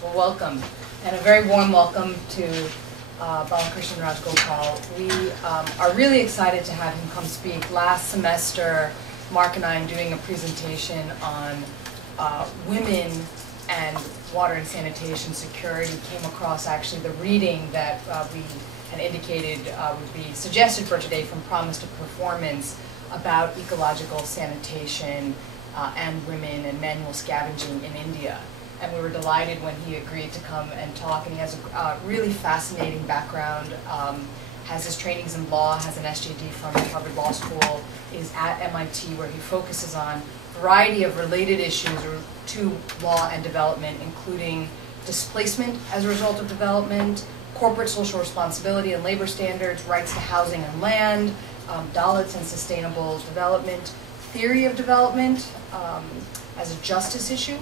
Well, welcome, and a very warm welcome to Balakrishnan Rajagopal. We are really excited to have him come speak. Last semester, Mark and I am doing a presentation on women and water and sanitation security. Came across actually the reading that we had indicated would be suggested for today from Promise to Performance about ecological sanitation and women and manual scavenging in India. And we were delighted when he agreed to come and talk, and he has a really fascinating background, has his trainings in law, has an SJD from Harvard Law School, is at MIT where he focuses on a variety of related issues to law and development, including displacement as a result of development, corporate social responsibility and labor standards, rights to housing and land, Dalits and sustainable development, theory of development as a justice issue,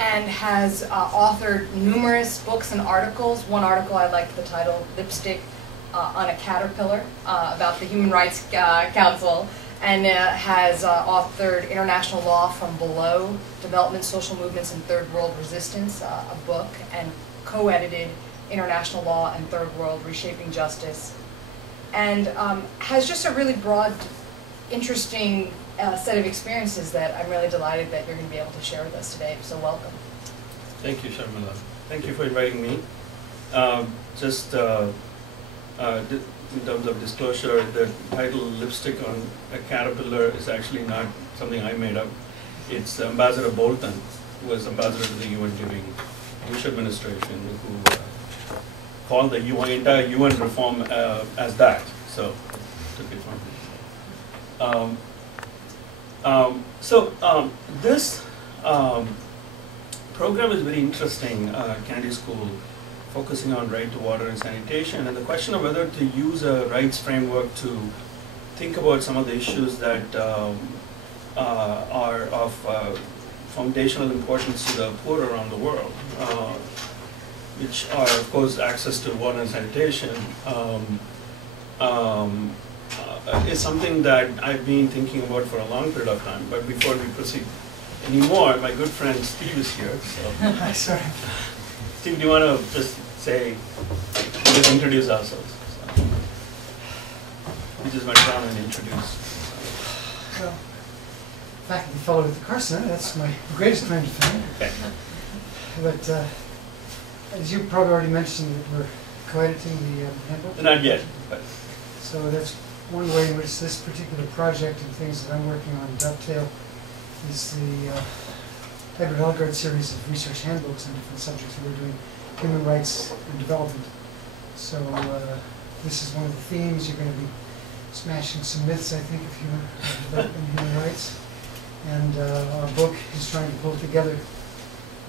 and has authored numerous books and articles. One article I liked the title, Lipstick on a Caterpillar, about the Human Rights Council, and has authored International Law from Below, Development, Social Movements, and Third World Resistance, a book, and co-edited International Law and Third World, Reshaping Justice, and has just a really broad, interesting set of experiences that I'm really delighted that you're going to be able to share with us today. So welcome. Thank you, Sharmila. Thank you for inviting me. Just in terms of disclosure, the title Lipstick on a Caterpillar is actually not something I made up. It's Ambassador Bolton, who was ambassador to the UN during Bush administration, who called the entire UN reform as that. So took it from him. This program is very interesting, Kennedy School, focusing on right to water and sanitation, and the question of whether to use a rights framework to think about some of the issues that are of foundational importance to the poor around the world, which are, of course, access to water and sanitation, is something that I've been thinking about for a long period of time. But before we proceed anymore, my good friend Steve is here. So. Hi, sorry. Steve, do you want to just just introduce ourselves? So. We just went around and introduced. Well, faculty fellow at the Carr Center, that's my greatest claim to fame. Okay. But as you probably already mentioned, that we're co-editing the handbook. Not yet, but. So that's one way in which this particular project and things that I'm working on dovetail is the Edward Elgard series of research handbooks on different subjects. We're doing human rights and development. So this is one of the themes. You're going to be smashing some myths, I think, of development and human rights. And our book is trying to pull together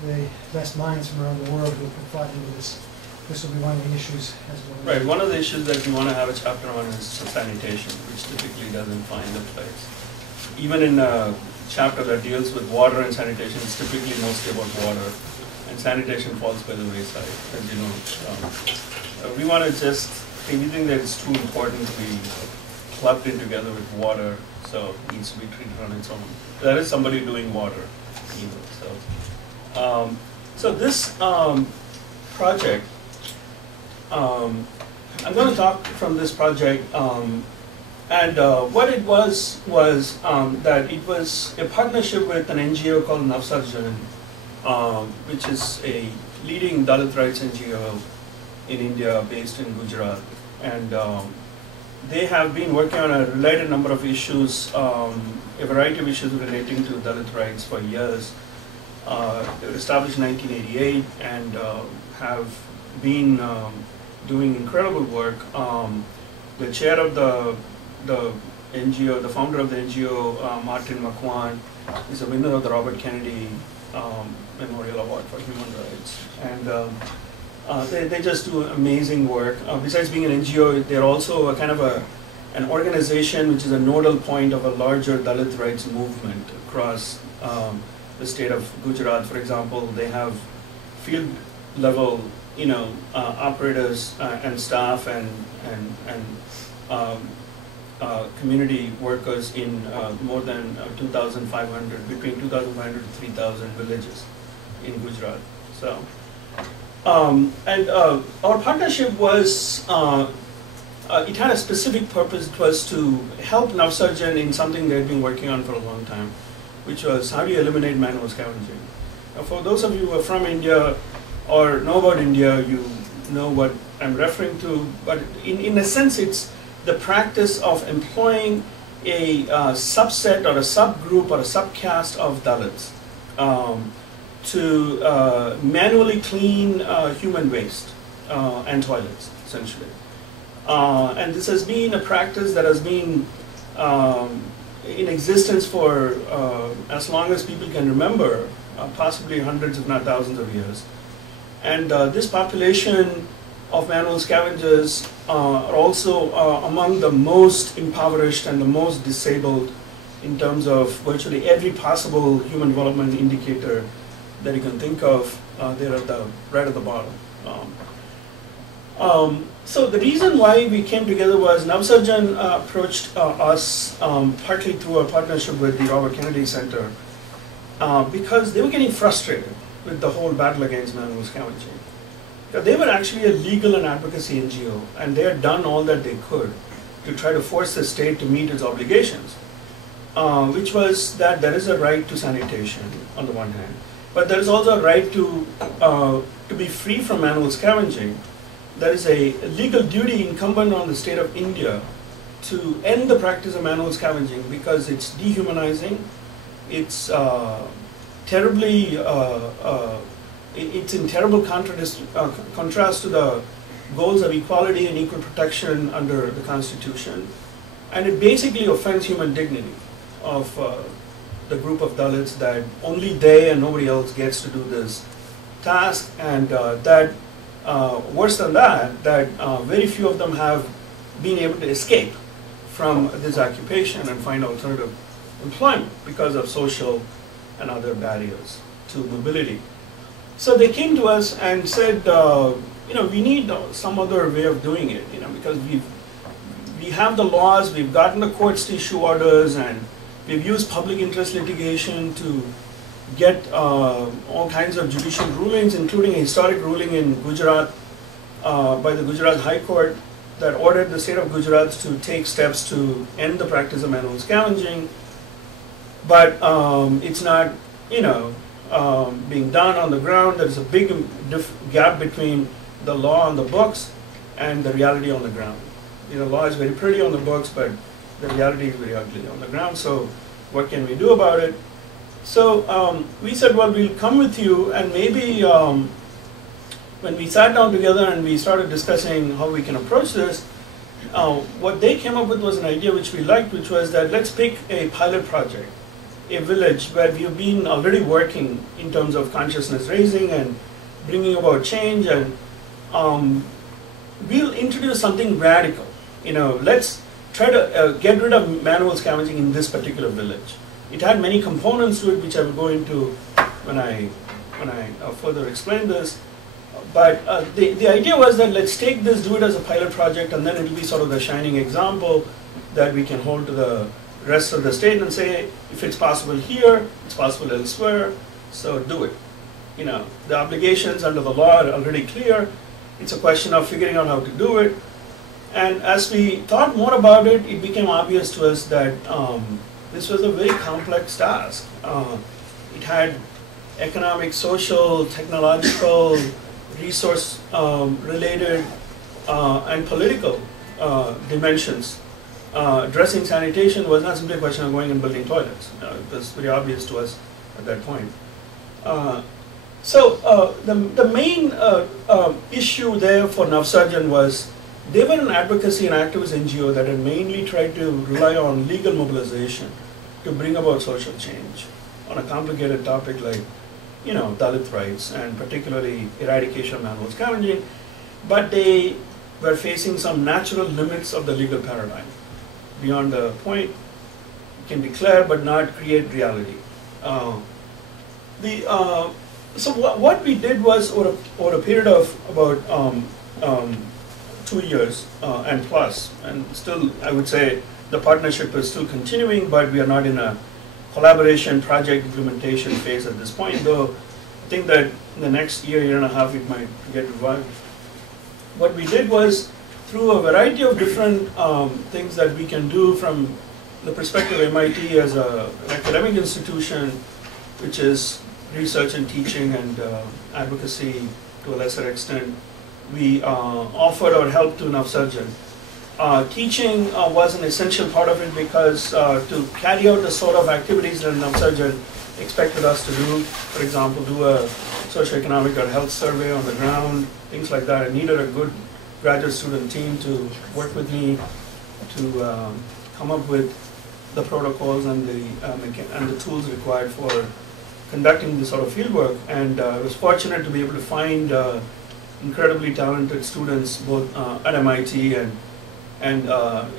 the best minds from around the world who put thought into this. This will be one of the issues as well. Right, one of the issues that we want to have a chapter on is sanitation, which typically doesn't find a place. Even in a chapter that deals with water and sanitation, it's typically mostly about water, and sanitation falls by the wayside, as you know. We want to just, anything that is too important to be clubbed in together with water, so it needs to be treated on its own. There is somebody doing water, you know, so this project, I'm going to talk from this project, and what it was that it was a partnership with an NGO called Navsarjan, which is a leading Dalit rights NGO in India based in Gujarat, and they have been working on a related number of issues, a variety of issues relating to Dalit rights for years. They were established in 1988 and have been doing incredible work. The chair of the NGO, the founder of the NGO, Martin McQuan, is a winner of the Robert Kennedy Memorial Award for Human Rights. And they just do amazing work. Besides being an NGO, they're also a kind of an organization which is a nodal point of a larger Dalit rights movement across the state of Gujarat. For example, they have field level operators and staff and community workers in more than 2,500, between 2,500 to 3,000 villages in Gujarat. So, our partnership was, it had a specific purpose. It was to help Navsarjan in something they had been working on for a long time, which was how do you eliminate manual scavenging. Now, for those of you who are from India or know about India, you know what I'm referring to, but in a sense it's the practice of employing a subset or a subgroup or a subcaste of Dalits to manually clean human waste and toilets, essentially. And this has been a practice that has been in existence for as long as people can remember, possibly hundreds if not thousands of years. And this population of manual scavengers are also among the most impoverished and the most disabled in terms of virtually every possible human development indicator that you can think of. They're right at the bottom. So the reason why we came together was Navsarjan approached us partly through a partnership with the Robert Kennedy Center because they were getting frustrated with the whole battle against manual scavenging. They were actually a legal and advocacy NGO, and they had done all that they could to try to force the state to meet its obligations, which was that there is a right to sanitation on the one hand, but there is also a right to be free from manual scavenging. There is a legal duty incumbent on the state of India to end the practice of manual scavenging because it's dehumanizing, it's terribly it's in terrible contrast to the goals of equality and equal protection under the Constitution, and it basically offends human dignity of the group of Dalits that only they and nobody else gets to do this task, and that worse than that, very few of them have been able to escape from this occupation and find alternative employment because of social and other barriers to mobility. So they came to us and said, we need some other way of doing it, because we have the laws, we've gotten the courts to issue orders, and we've used public interest litigation to get all kinds of judicial rulings, including a historic ruling in Gujarat by the Gujarat High Court that ordered the state of Gujarat to take steps to end the practice of manual scavenging. But it's not, being done on the ground. There's a big gap between the law on the books and the reality on the ground. The law is very pretty on the books, but the reality is very ugly on the ground. So what can we do about it? So we said, well, we'll come with you, and maybe when we sat down together and we started discussing how we can approach this, what they came up with was an idea which we liked, which was that let's pick a pilot project, a village where we have been already working in terms of consciousness raising and bringing about change, and we'll introduce something radical. Let's try to get rid of manual scavenging in this particular village. It had many components to it, which I will go into when I further explain this. But the idea was that let's take this, do it as a pilot project, and then it will be sort of the shining example that we can hold to the rest of the state and say, if it's possible here, it's possible elsewhere, so do it. The obligations under the law are already clear. It's a question of figuring out how to do it. And as we thought more about it, it became obvious to us that this was a very complex task. It had economic, social, technological, resource related and political dimensions. Addressing sanitation was not simply a question of going and building toilets. It was very obvious to us at that point. So the main issue there for Navsarjan was they were an advocacy and activist NGO that had mainly tried to rely on legal mobilization to bring about social change on a complicated topic like, Dalit rights and particularly eradication of manual scavenging, but they were facing some natural limits of the legal paradigm. Beyond the point, it can declare but not create reality. So what we did was over a period of about 2 years and plus, and still I would say the partnership is still continuing, but we are not in a collaboration project implementation phase at this point, though think that in the next year and a half, it might get revived. What we did was, through a variety of different things that we can do from the perspective of MIT as an academic institution, which is research and teaching and advocacy to a lesser extent, we offered our help to Navsarjan. Teaching was an essential part of it because to carry out the sort of activities that Navsarjan expected us to do, for example, do a socioeconomic or health survey on the ground, things like that, I needed a good graduate student team to work with me to come up with the protocols and the tools required for conducting this sort of field work. And I was fortunate to be able to find incredibly talented students both at MIT and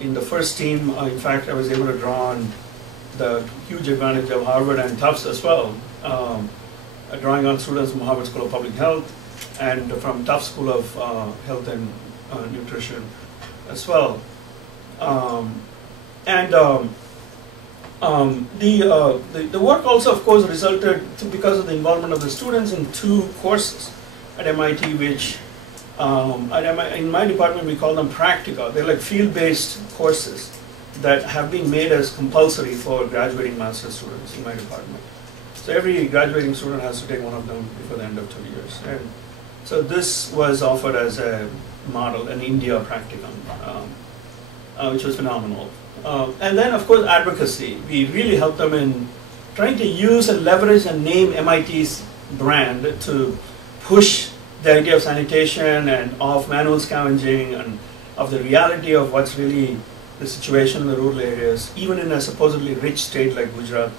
in the first team. In fact, I was able to draw on the huge advantage of Harvard and Tufts as well, drawing on students from Harvard School of Public Health and from Tufts School of Health and Nutrition as well. The work also, of course, resulted, because of the involvement of the students, in 2 courses at MIT, which in my department we call them practica. They're like field-based courses that have been made as compulsory for graduating master's students in my department. So every graduating student has to take one of them before the end of 2 years. And so this was offered as a model, an India practicum, which was phenomenal. And then, of course, advocacy. We really helped them in trying to use and leverage and name MIT's brand to push the idea of sanitation and of manual scavenging and of the reality of what's really the situation in the rural areas, even in a supposedly rich state like Gujarat,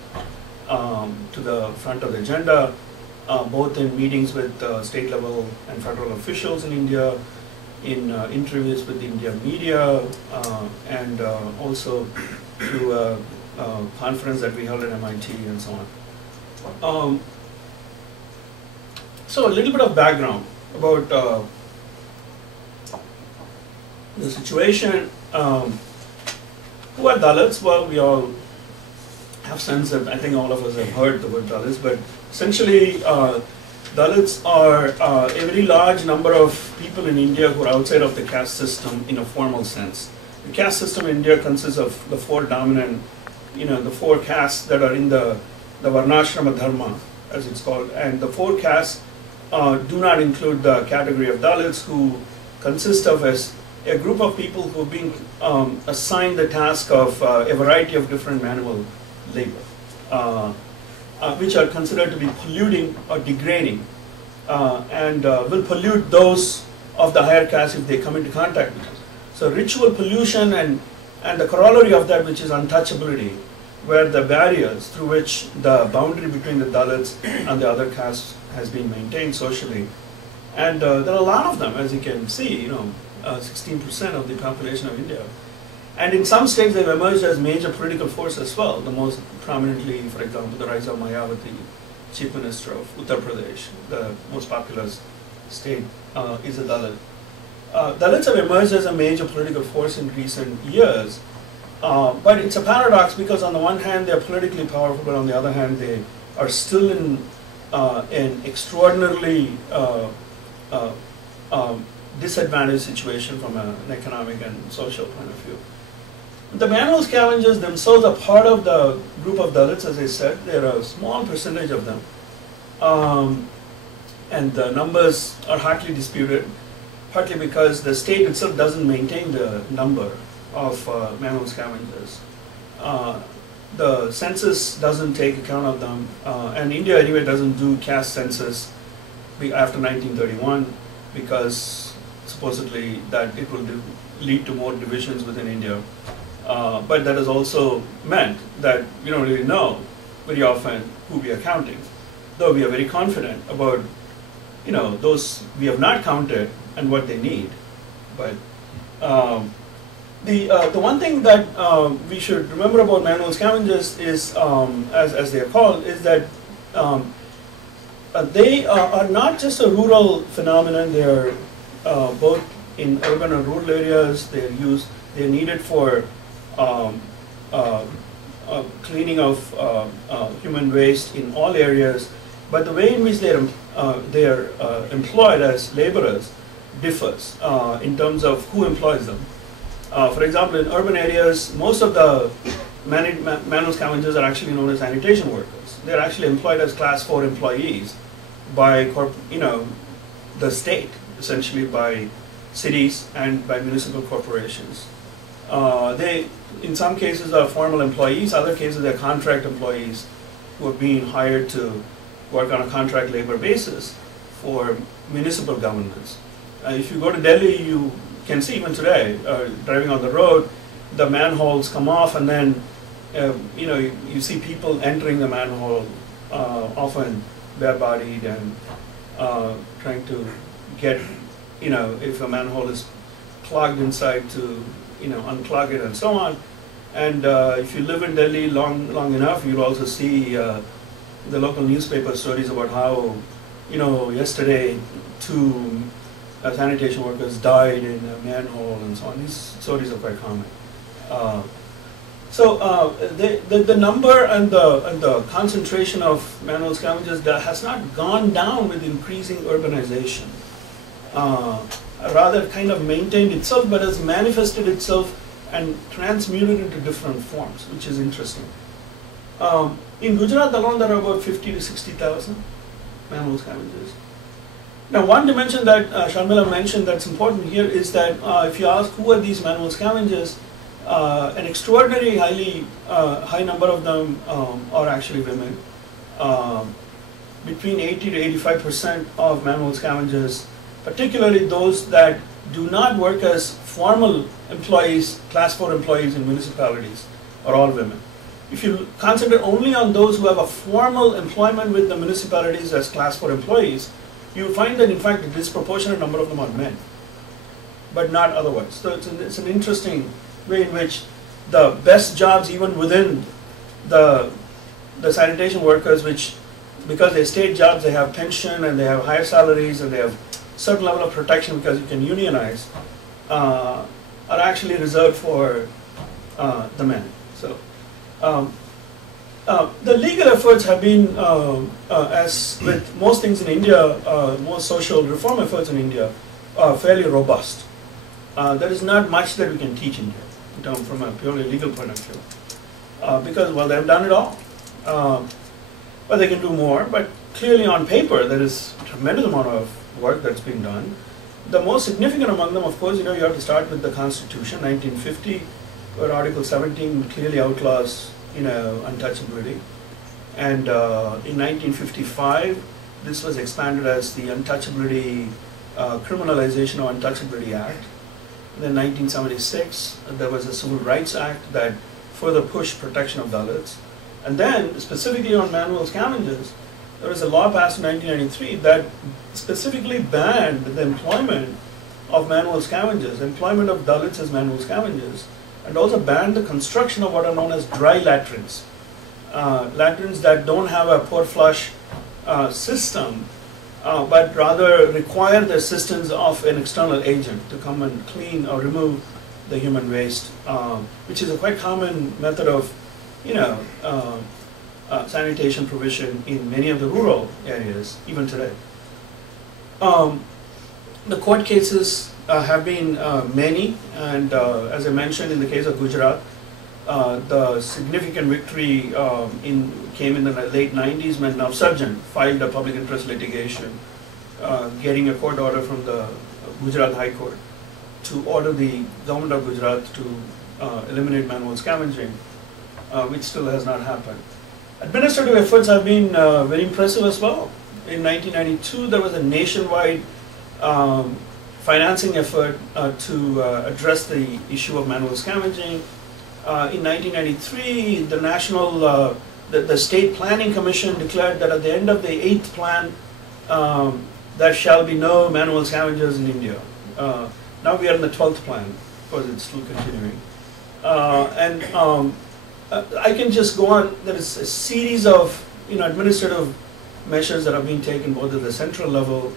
to the front of the agenda, both in meetings with state level and federal officials in India, in interviews with the India media, and also through a conference that we held at MIT and so on. So a little bit of background about the situation. Who are Dalits? Well, we all have sense that I think all of us have heard the word Dalits, but essentially Dalits are a very large number of people in India who are outside of the caste system in a formal sense. The caste system in India consists of the 4 dominant, the 4 castes that are in the Varnashrama Dharma, as it's called, and the 4 castes do not include the category of Dalits, who consist of a group of people who have been assigned the task of a variety of different manual labor, which are considered to be polluting or degrading, and will pollute those of the higher caste if they come into contact with it. So ritual pollution and the corollary of that, which is untouchability, where the barriers through which the boundary between the Dalits and the other castes has been maintained socially. And there are a lot of them, as you can see, 16% of the population of India. And in some states they've emerged as major political force as well. The most prominently, for example, the rise of Mayawati, Chief Minister of Uttar Pradesh, the most populous state, is a Dalit. Dalits have emerged as a major political force in recent years, but it's a paradox because on the one hand they're politically powerful, but on the other hand they are still in an extraordinarily disadvantaged situation from an economic and social point of view. The manual scavengers themselves are part of the group of Dalits, as I said. They're a small percentage of them, and the numbers are hotly disputed, partly because the state itself doesn't maintain the number of manual scavengers. The census doesn't take account of them, and India anyway doesn't do caste census after 1931 because supposedly that it will lead to more divisions within India. But that has also meant that we don't really know very often who we are counting, though we are very confident about those we have not counted and what they need. But the one thing that we should remember about manual scavengers is, as they are called, is that they are not just a rural phenomenon. They are both in urban and rural areas. They're needed for cleaning of human waste in all areas. but the way in which they are employed as laborers differs in terms of who employs them. For example, in urban areas, most of the manual scavengers are actually known as sanitation workers. They're actually employed as class 4 employees by the state, essentially by cities and by municipal corporations. They, in some cases, are formal employees. Other cases, they're contract employees who are being hired to work on a contract labor basis for municipal governments. If you go to Delhi, you can see even today, driving on the road, the manholes come off, and then you see people entering the manhole, often bare-bodied and trying to get, if a manhole is clogged inside, to unclog it and so on. And if you live in Delhi long enough, you'll also see the local newspaper stories about how, yesterday 2 sanitation workers died in a manhole and so on. These stories are quite common. The number and the concentration of manual scavengers has not gone down with increasing urbanization. Rather kind of maintained itself, but has manifested itself and transmuted into different forms, which is interesting. In Gujarat alone, there are about 50 to 60,000 manual scavengers. Now, one dimension that Sharmila mentioned that's important here is that if you ask who are these manual scavengers, an extraordinary high number of them are actually women. Between 80 to 85% of manual scavengers, particularly those that do not work as formal employees, class 4 employees in municipalities, are all women. If you concentrate only on those who have a formal employment with the municipalities as class 4 employees, you will find that in fact a disproportionate number of them are men, but not otherwise. So it's an interesting way in which the best jobs, even within the sanitation workers, which because they're state jobs, they have pension and they have higher salaries and they have certain level of protection because you can unionize, are actually reserved for the men. So the legal efforts have been, as with most things in India, most social reform efforts in India, fairly robust. There is not much that we can teach India from a purely legal point of view, because, well, they've done it all. But they can do more, but clearly on paper there is a tremendous amount of work that's been done. The most significant among them, of course, you have to start with the Constitution, 1950, where Article 17 clearly outlaws, untouchability. And in 1955, this was expanded as the Untouchability, Criminalization of Untouchability Act. And then 1976, there was a Civil Rights Act that further pushed protection of Dalits. And then, specifically on manual scavengers, there was a law passed in 1993 that specifically banned the employment of manual scavengers, employment of Dalits as manual scavengers, and also banned the construction of what are known as dry latrines. Latrines that don't have a pour flush system, but rather require the assistance of an external agent to come and clean or remove the human waste, which is a quite common method of sanitation provision in many of the rural areas, even today. The court cases have been many, and as I mentioned, in the case of Gujarat, the significant victory came in the late 90s when Navsarjan filed a public interest litigation, getting a court order from the Gujarat High Court to order the government of Gujarat to eliminate manual scavenging, which still has not happened. Administrative efforts have been very impressive as well. In 1992, there was a nationwide financing effort to address the issue of manual scavenging. In 1993, the State Planning Commission declared that at the end of the 8th plan, there shall be no manual scavengers in India. Now we are in the 12th plan, because it's still continuing. I can just go on. There is a series of administrative measures that are being taken both at the central level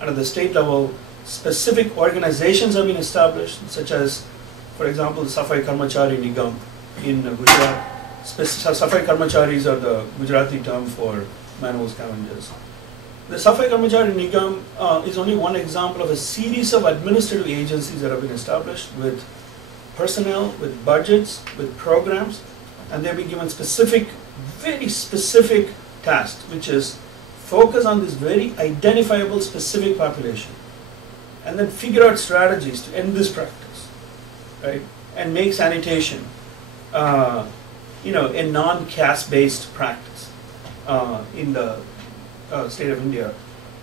and at the state level. Specific organizations have been established, such as, for example, the Safai Karmachari Nigam in Gujarat. Safai Karmacharis are the Gujarati term for manual scavengers. The Safai Karmachari Nigam is only one example of a series of administrative agencies that have been established with personnel, with budgets, with programs, and they've been given specific, very specific tasks, which is focus on this very identifiable specific population, and then figure out strategies to end this practice, right? And make sanitation, a non-caste-based practice in the state of India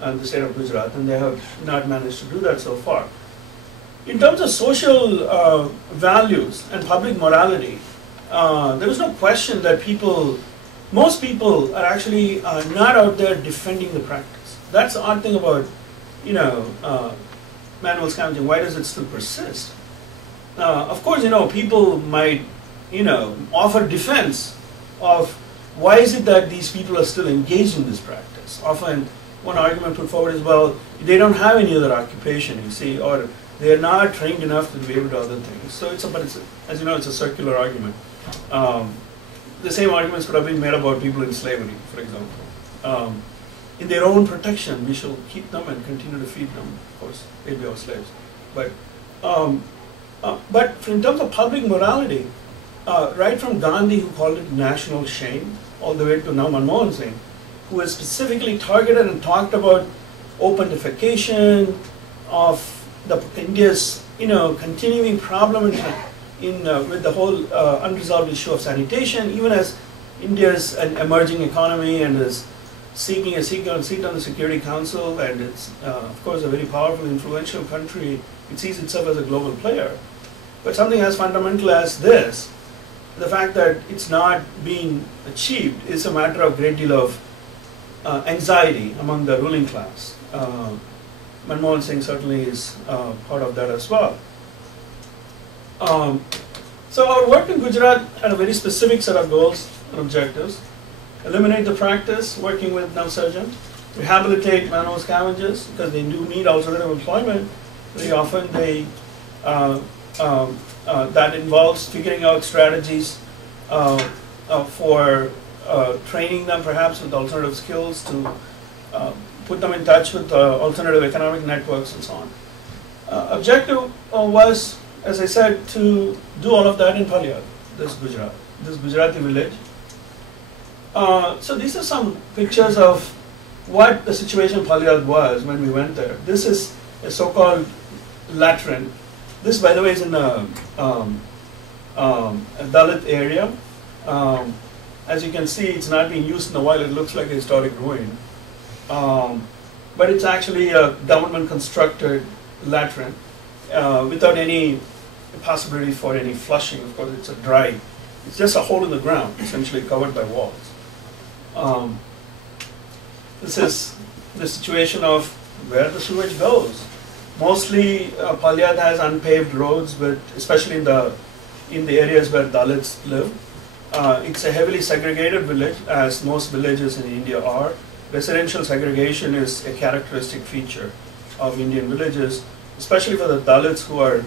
and the state of Gujarat, and they have not managed to do that so far. In terms of social values and public morality, there is no question that most people are actually not out there defending the practice. That's the odd thing about, manual scavenging. Why does it still persist? Of course, people might, offer defense of why is it that these people are still engaged in this practice. Often, one argument put forward is, well, they don't have any other occupation, you see, or they are not trained enough to be able to do other things. So as you know, it's a circular argument. The same arguments could have been made about people in slavery, for example. In their own protection, we shall keep them and continue to feed them. Of course, they'll be our slaves. But in terms of public morality, right from Gandhi, who called it national shame, all the way to now Manmohan Singh, who has specifically targeted and talked about open defecation, of India's continuing problem with the whole unresolved issue of sanitation, even as India's an emerging economy and is seeking a seat on the Security Council, and it's of course a very powerful, influential country. It sees itself as a global player. But something as fundamental as this, the fact that it's not being achieved, is a matter of great deal of anxiety among the ruling class. Manmohan Singh certainly is part of that as well. So our work in Gujarat had a very specific set of goals and objectives. Eliminate the practice, working with Navsarjan. Rehabilitate manual scavengers, because they do need alternative employment. Very often that involves figuring out strategies for training them perhaps with alternative skills, to put them in touch with alternative economic networks and so on. Objective was, as I said, to do all of that in Paliad, this Gujarati village. So these are some pictures of what the situation in Paliad was when we went there. This is a so-called latrine. This, by the way, is in a Dalit area. As you can see, it's not being used in a while. It looks like a historic ruin. But it's actually a government-constructed latrine without any possibility for any flushing. Of course, it's just a hole in the ground, essentially covered by walls. This is the situation of where the sewage goes. Mostly, Paliad has unpaved roads, but especially in the areas where Dalits live. It's a heavily segregated village, as most villages in India are. Residential segregation is a characteristic feature of Indian villages, especially for the Dalits, who are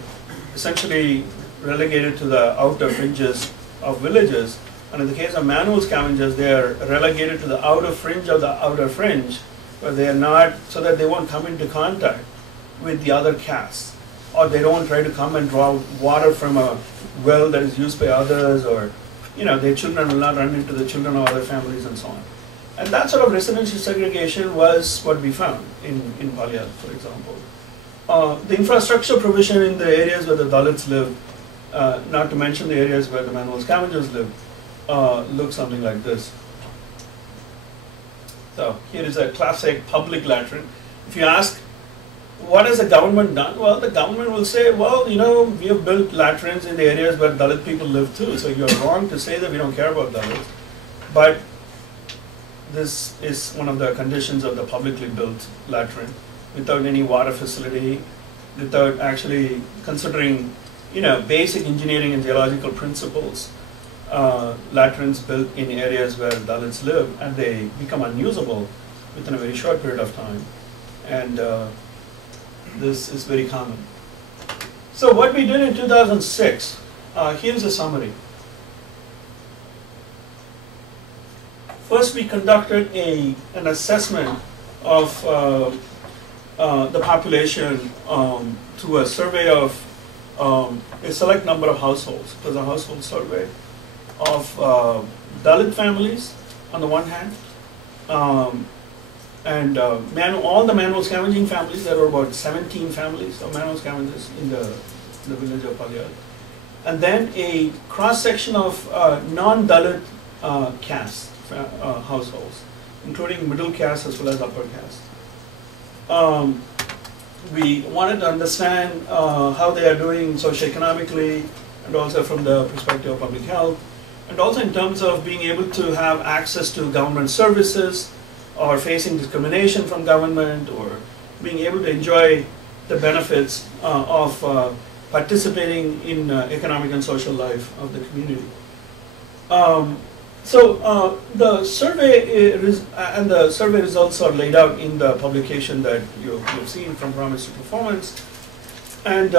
essentially relegated to the outer fringes of villages. And in the case of manual scavengers, they are relegated to the outer fringe of the outer fringe, where they are not, so that they won't come into contact with the other castes, or they don't try to come and draw water from a well that is used by others, or their children will not run into the children of other families and so on. And that sort of residential segregation was what we found in Paliad, for example. The infrastructure provision in the areas where the Dalits live, not to mention the areas where the manual scavengers live, look something like this. So here is a classic public latrine. If you ask, what has the government done? Well, the government will say, well, we have built latrines in the areas where Dalit people live too, so you're wrong to say that we don't care about Dalits. But this is one of the conditions of the publicly built latrine, without any water facility, without actually considering, basic engineering and geological principles. Latrines built in areas where Dalits live, and they become unusable within a very short period of time. And this is very common. So what we did in 2006, here's a summary. first we conducted an assessment of the population through a survey of a select number of households. It was a household survey of Dalit families on the one hand, and all the manual scavenging families. There were about 17 families of manual scavengers in the village of Palyad. And then a cross-section of non-Dalit caste households, including middle caste as well as upper caste. We wanted to understand how they are doing socioeconomically, and also from the perspective of public health, and also in terms of being able to have access to government services, or facing discrimination from government, or being able to enjoy the benefits of participating in economic and social life of the community. The survey and the survey results are laid out in the publication that you've seen, From Promise to Performance. And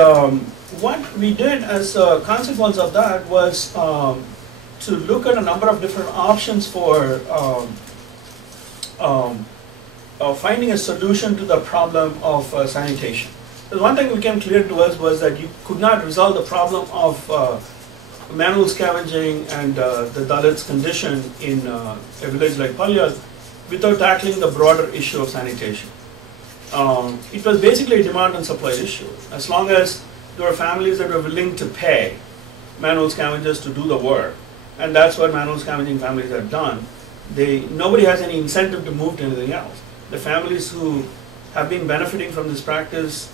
what we did as a consequence of that was to look at a number of different options for finding a solution to the problem of sanitation. The one thing became clear to us was that you could not resolve the problem of manual scavenging and the Dalits' condition in a village like Palyad without tackling the broader issue of sanitation. It was basically a demand and supply issue. As long as there were families that were willing to pay manual scavengers to do the work, and that's what manual scavenging families have done, nobody has any incentive to move to anything else. The families who have been benefiting from this practice,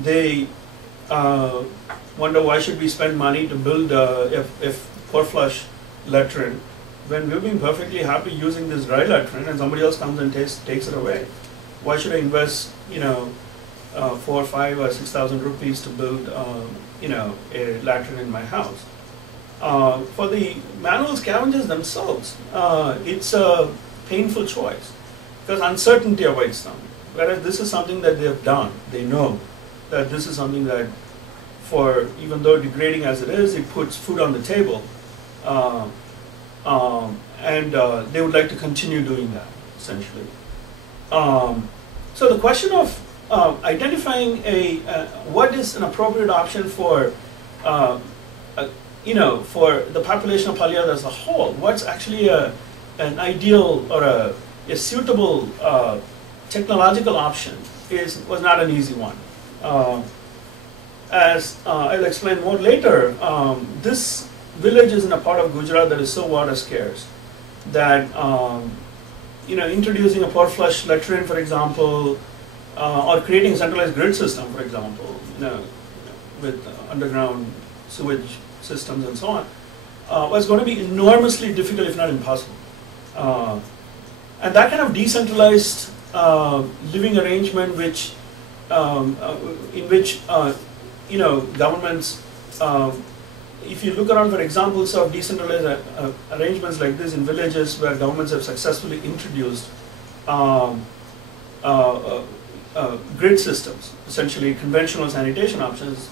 they wonder why should we spend money to build a poor flush latrine when we've been perfectly happy using this dry latrine and somebody else comes and takes it away. Why should I invest 4, 5 or 6,000 rupees to build a latrine in my house? For the manual scavengers themselves, it's a painful choice because uncertainty awaits them. Whereas this is something that they have done. They know that this is something that, even though degrading as it is, it puts food on the table, and they would like to continue doing that, essentially. So the question of identifying what is an appropriate option for for the population of Palyad as a whole, what's actually an ideal or a suitable technological option was not an easy one. As I'll explain more later, this village is in a part of Gujarat that is so water scarce that introducing a poor flush latrine, for example, or creating a centralized grid system, for example, with underground sewage systems and so on, was going to be enormously difficult, if not impossible. And that kind of decentralized living arrangement, in which governments, if you look around for examples of decentralized arrangements like this in villages where governments have successfully introduced grid systems, essentially conventional sanitation options,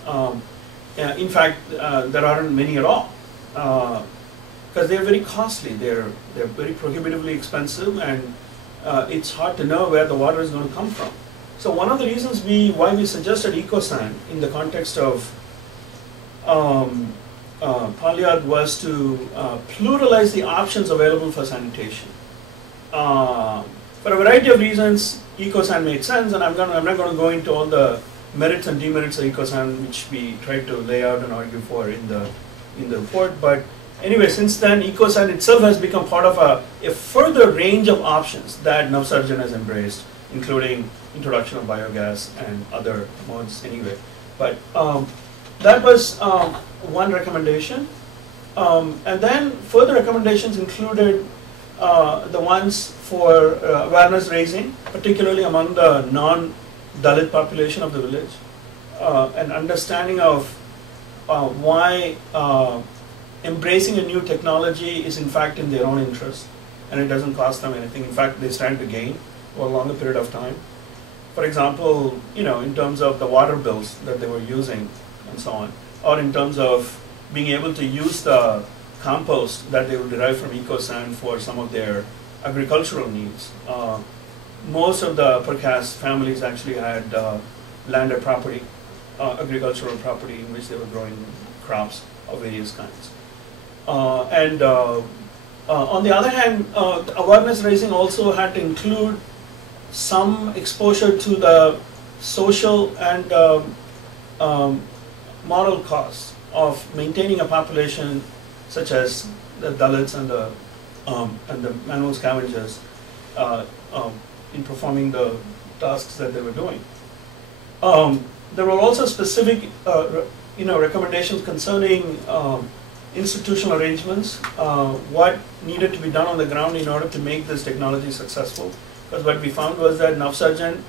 in fact, there aren't many at all, because they're very costly. They're very prohibitively expensive, and it's hard to know where the water is going to come from. So one of the reasons why we suggested EcoSan in the context of Palyad was to pluralize the options available for sanitation. For a variety of reasons, EcoSan made sense, and I'm not going to go into all the merits and demerits of EcoSan, which we tried to lay out and argue for in the report. But anyway, since then, EcoSan itself has become part of a further range of options that Navsarjan has embraced, including introduction of biogas and other modes anyway. But that was one recommendation. And then further recommendations included the ones for awareness raising, particularly among the non-Dalit population of the village, an understanding of why embracing a new technology is in fact in their own interest, and it doesn't cost them anything. In fact, they stand to gain over a longer period of time. For example, in terms of the water bills that they were using and so on, or in terms of being able to use the compost that they would derive from EcoSan for some of their agricultural needs. Most of the upper caste families actually had landed property, agricultural property in which they were growing crops of various kinds. On the other hand, awareness raising also had to include some exposure to the social and moral costs of maintaining a population such as the Dalits and the manual scavengers in performing the tasks that they were doing. There were also specific recommendations concerning institutional arrangements, what needed to be done on the ground in order to make this technology successful. Because what we found was that Navsarjan,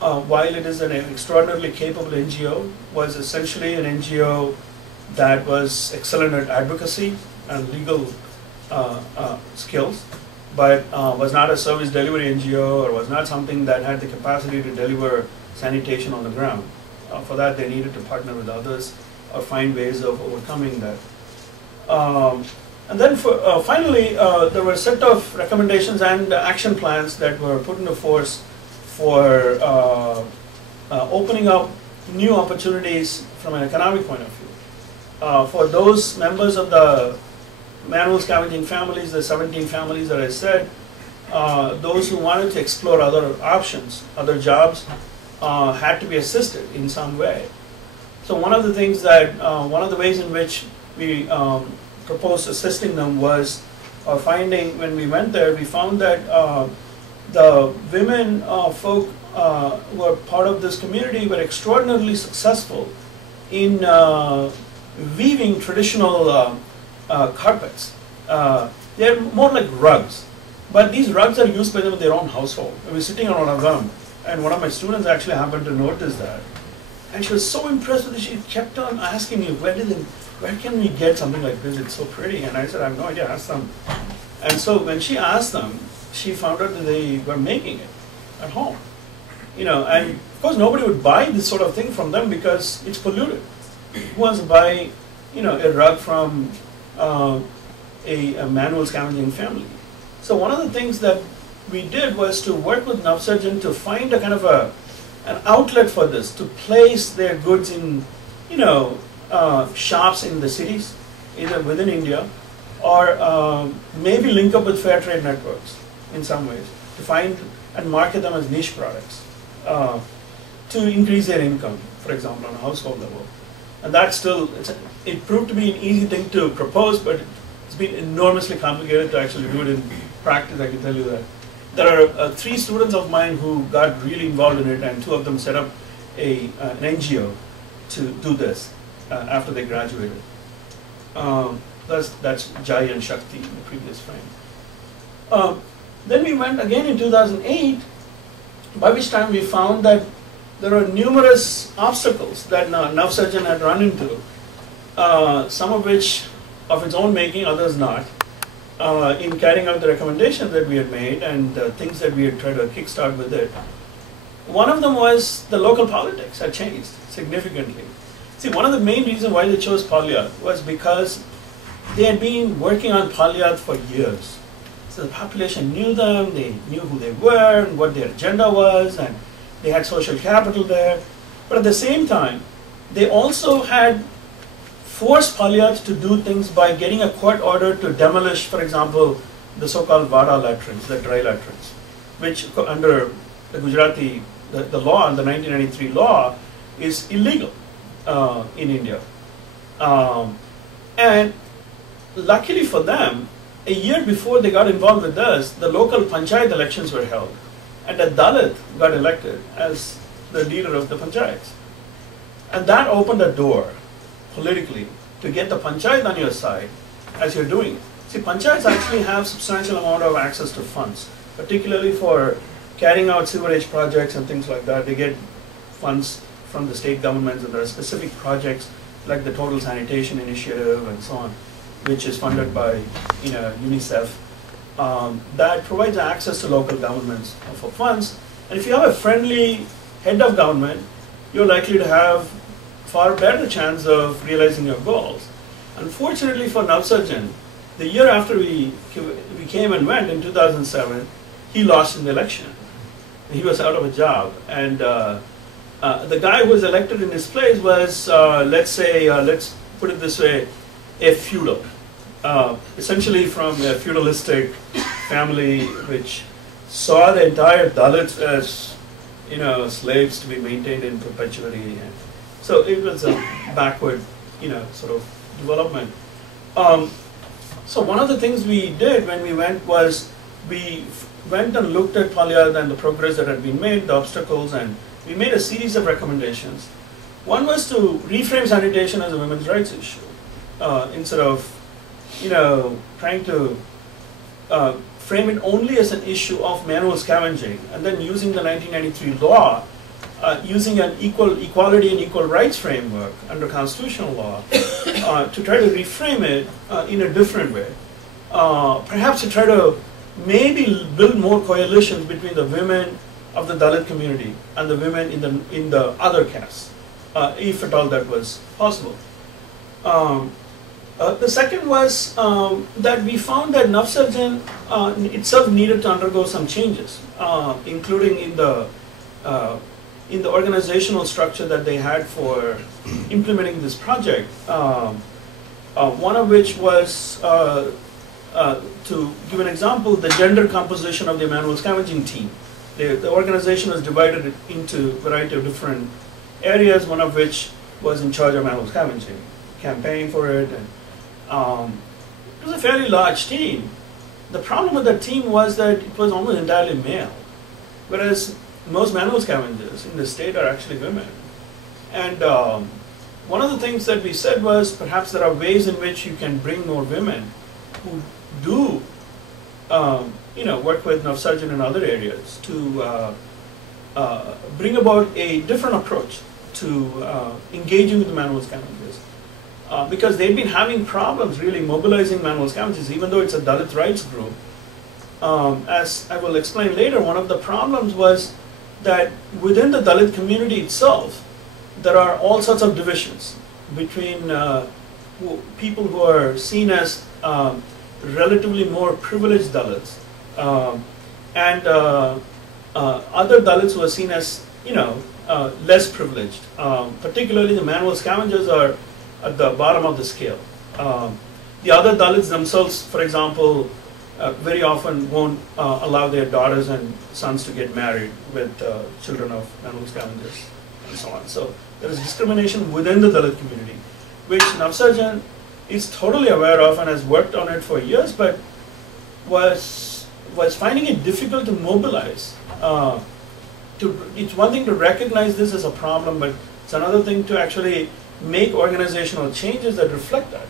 while it is an extraordinarily capable NGO, was essentially an NGO that was excellent at advocacy and legal skills, but was not a service delivery NGO, or was not something that had the capacity to deliver sanitation on the ground. For that, they needed to partner with others or find ways of overcoming that. And then finally, there were a set of recommendations and action plans that were put into force for opening up new opportunities from an economic point of view. For those members of the manual scavenging families, the 17 families that I said, those who wanted to explore other options, other jobs, had to be assisted in some way. So one of the things that, one of the ways in which we proposed assisting them was finding, when we went there, we found that the women folk who were part of this community were extraordinarily successful in weaving traditional carpets. They're more like rugs, but these rugs are used by them in their own household. I was sitting on one of them, and one of my students actually happened to notice that. And she was so impressed with it, she kept on asking me, where can we get something like this? It's so pretty. And I said, I have no idea, ask them. And so when she asked them, she found out that they were making it at home. And of course nobody would buy this sort of thing from them because it's polluted. Who wants to buy, a rug from a manual scavenging family? So one of the things that we did was to work with Navsarjan to find a kind of an outlet for this, to place their goods in, shops in the cities, either within India, or maybe link up with fair trade networks in some ways, to find and market them as niche products, to increase their income, for example, on a household level. And that's still, it proved to be an easy thing to propose, but it's been enormously complicated to actually do it in practice, I can tell you that. There are 3 students of mine who got really involved in it, and 2 of them set up an NGO to do this after they graduated. That's Jai and Shakti in the previous frame. Then we went again in 2008, by which time we found that there are numerous obstacles that Navsarjan had run into, some of which of its own making, others not, in carrying out the recommendations that we had made and things that we had tried to kickstart with it. One of them was the local politics had changed significantly. See, one of the main reasons why they chose Palyat was because they had been working on Palyat for years. So the population knew them, they knew who they were and what their agenda was, and they had social capital there. But at the same time, they also had forced Palyat to do things by getting a court order to demolish, for example, the so-called Vada latrines, the dry latrines, which under the Gujarati, the law, the 1993 law, is illegal in India. And luckily for them, a year before they got involved with us, the local panchayat elections were held, and a Dalit got elected as the leader of the panchayats. And that opened a door politically to get the panchayat on your side as you're doing it. See, panchayats actually have substantial amount of access to funds, particularly for carrying out sewerage projects and things like that. They get funds from the state governments, and there are specific projects like the Total Sanitation Initiative and so on, which is funded by UNICEF, that provides access to local governments for funds. And if you have a friendly head of government, you're likely to have far better chance of realizing your goals. Unfortunately for Navsarjan, The year after we came and went in 2007, he lost in the election. He was out of a job, and the guy who was elected in his place was, let's put it this way, a feudal, essentially from a feudalistic family which saw the entire Dalits as, slaves to be maintained in perpetuity. And so it was a backward, sort of development. So one of the things we did when we went was we went and looked at Polyad and the progress that had been made, the obstacles, and we made a series of recommendations. One was to reframe sanitation as a women's rights issue, instead of, trying to frame it only as an issue of manual scavenging, and then using the 1993 law, using an equality and equal rights framework under constitutional law, to try to reframe it in a different way. Perhaps to try to maybe build more coalitions between the women of the Dalit community and the women in the other castes, if at all that was possible. The second was that we found that Navsarjan itself needed to undergo some changes, including in the organizational structure that they had for implementing this project. One of which was, to give an example, the gender composition of the manual scavenging team. The organization was divided into a variety of different areas, one of which was in charge of manual scavenging, campaigning for it. And, it was a fairly large team. The problem with that team was that it was almost entirely male, whereas most manual scavengers in the state are actually women. And one of the things that we said was perhaps there are ways in which you can bring more women who do work with Navsarjan in other areas to bring about a different approach to engaging with the manual scavengers. Because they've been having problems really mobilizing manual scavengers, even though it's a Dalit rights group. As I will explain later, one of the problems was that within the Dalit community itself, there are all sorts of divisions between people who are seen as relatively more privileged Dalits and other Dalits who are seen as less privileged. Particularly the manual scavengers are at the bottom of the scale. The other Dalits themselves, for example, very often won't allow their daughters and sons to get married with children of manual scavengers and so on. So there is discrimination within the Dalit community, which Navsarjan is totally aware of and has worked on it for years, but was finding it difficult to mobilize. It's one thing to recognize this as a problem, but it's another thing to actually make organizational changes that reflect that.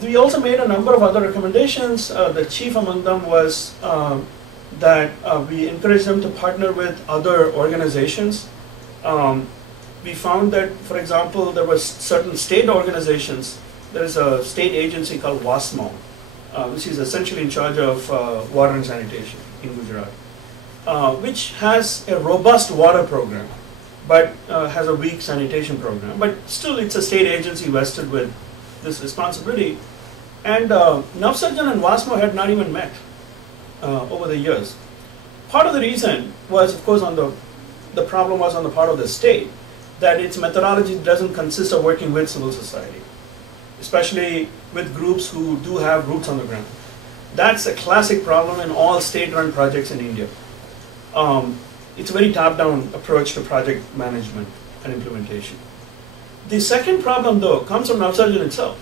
We also made a number of other recommendations. The chief among them was that we encourage them to partner with other organizations. We found that, for example, there were certain state organizations. There's a state agency called WASMO, which is essentially in charge of water and sanitation in Gujarat, which has a robust water program, but has a weak sanitation program. But still, it's a state agency vested with this responsibility. And Navsarjan and WASMO had not even met over the years. Part of the reason was, of course, the problem was on the part of the state, that its methodology doesn't consist of working with civil society, especially with groups who do have roots on the ground. That's a classic problem in all state-run projects in India. It's a very top-down approach to project management and implementation. The second problem, though, comes from Navsarjan itself,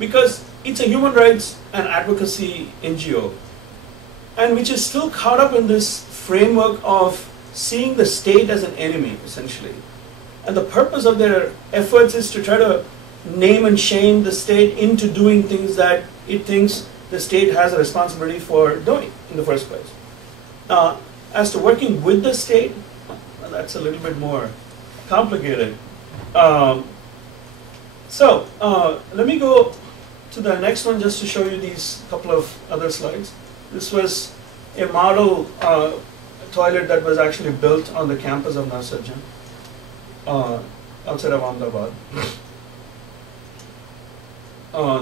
because it's a human rights and advocacy NGO, and which is still caught up in this framework of seeing the state as an enemy, essentially. And the purpose of their efforts is to try to name and shame the state into doing things that it thinks the state has a responsibility for doing in the first place. As to working with the state, well, that's a little bit more complicated. So let me go to the next one just to show you these couple of other slides. This was a model toilet that was actually built on the campus of Navsarjan, outside of Ahmedabad.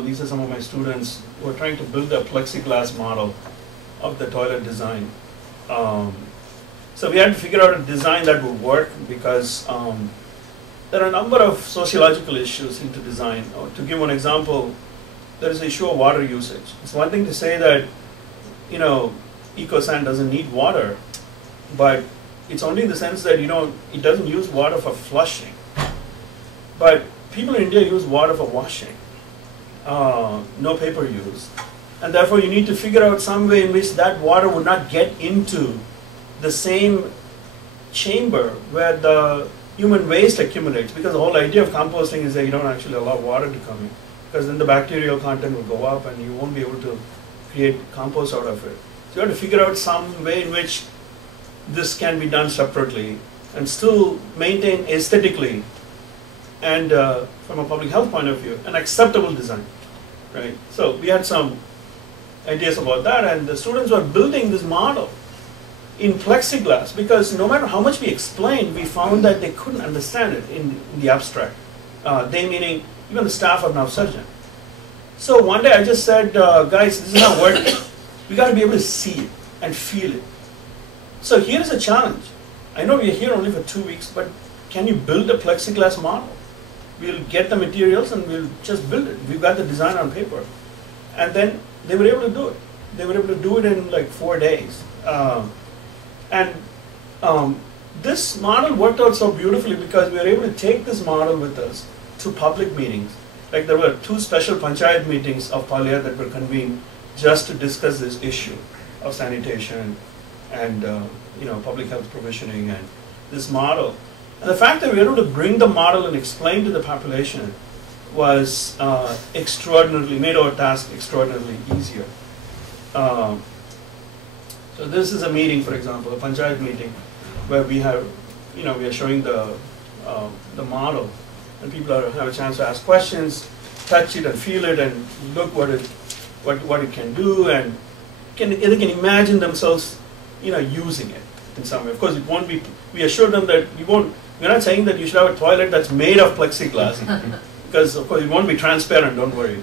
these are some of my students who are trying to build a plexiglass model of the toilet design. So we had to figure out a design that would work because there are a number of sociological issues into design. To give one example, there is the issue of water usage. It's one thing to say that, you know, EcoSan doesn't need water, but it's only in the sense that, you know, it doesn't use water for flushing. But people in India use water for washing, no paper use. And therefore you need to figure out some way in which that water would not get into the same chamber where the human waste accumulates, because the whole idea of composting is that you don't actually allow water to come in, because then the bacterial content will go up and you won't be able to create compost out of it. So you have to figure out some way in which this can be done separately and still maintain aesthetically and from a public health point of view an acceptable design, right? So we had some ideas about that, and the students were building this model in plexiglass, because no matter how much we explained, we found that they couldn't understand it in the abstract. They meaning even the staff of Navsurgeon. So one day I just said, guys, this is not working. We got to be able to see it and feel it. So here is a challenge. I know we are here only for 2 weeks, but can you build a plexiglass model? We'll get the materials and we'll just build it. We've got the design on paper. And then they were able to do it. They were able to do it in like 4 days. This model worked out so beautifully because we were able to take this model with us to public meetings. Like there were 2 special panchayat meetings of Palia that were convened just to discuss this issue of sanitation and public health provisioning and this model. And the fact that we were able to bring the model and explain to the population was extraordinarily, made our task extraordinarily easier. So this is a meeting, for example, a panchayat meeting, where we have, we are showing the model, and people have a chance to ask questions, touch it and feel it, and look what it can do, and they can imagine themselves, using it in some way. Of course, it won't be. We assure them that we're not saying that you should have a toilet that's made of plexiglass, because of course it won't be transparent. Don't worry,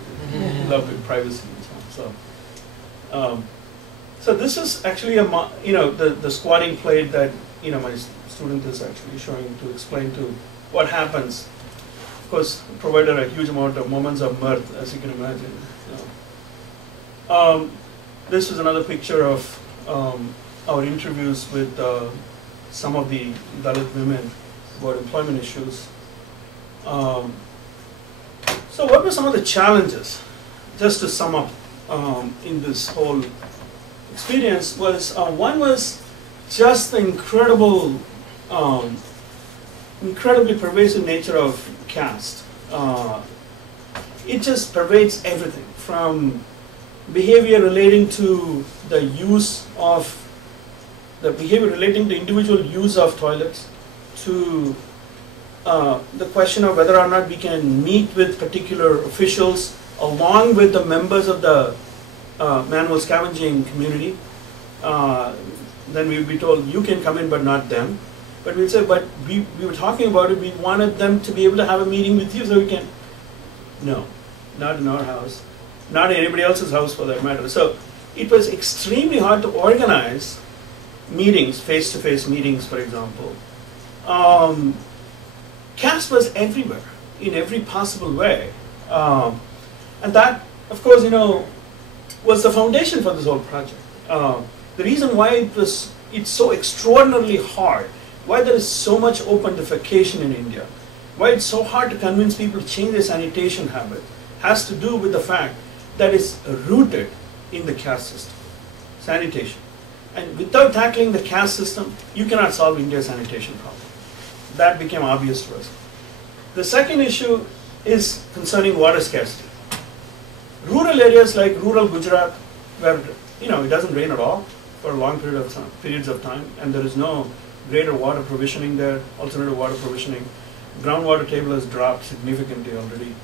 love privacy and so on. So this is actually the squatting plate that my student is actually showing to explain to what happens. Of course, it provided a huge amount of moments of mirth, as you can imagine. This is another picture of our interviews with some of the Dalit women about employment issues. So what were some of the challenges? Just to sum up in this whole experience was, one was just the incredibly pervasive nature of caste. It just pervades everything, from behavior relating to the individual use of toilets, to the question of whether or not we can meet with particular officials along with the members of the manual scavenging community. Then we would be told, you can come in but not them. But we'd say, but we were talking about it, we wanted them to be able to have a meeting with you so we can. No, not in our house, not in anybody else's house for that matter. So it was extremely hard to organize meetings, face-to-face meetings, for example. Caste was everywhere, in every possible way. And that, of course, was the foundation for this whole project. The reason why it's so extraordinarily hard, why there is so much open defecation in India, why it's so hard to convince people to change their sanitation habit, has to do with the fact that it's rooted in the caste system, sanitation. And without tackling the caste system, you cannot solve India's sanitation problem. That became obvious to us. The second issue is concerning water scarcity. Rural areas like rural Gujarat, where it doesn't rain at all for a long periods of time, and there is no greater water provisioning there, alternative water provisioning. Groundwater table has dropped significantly already.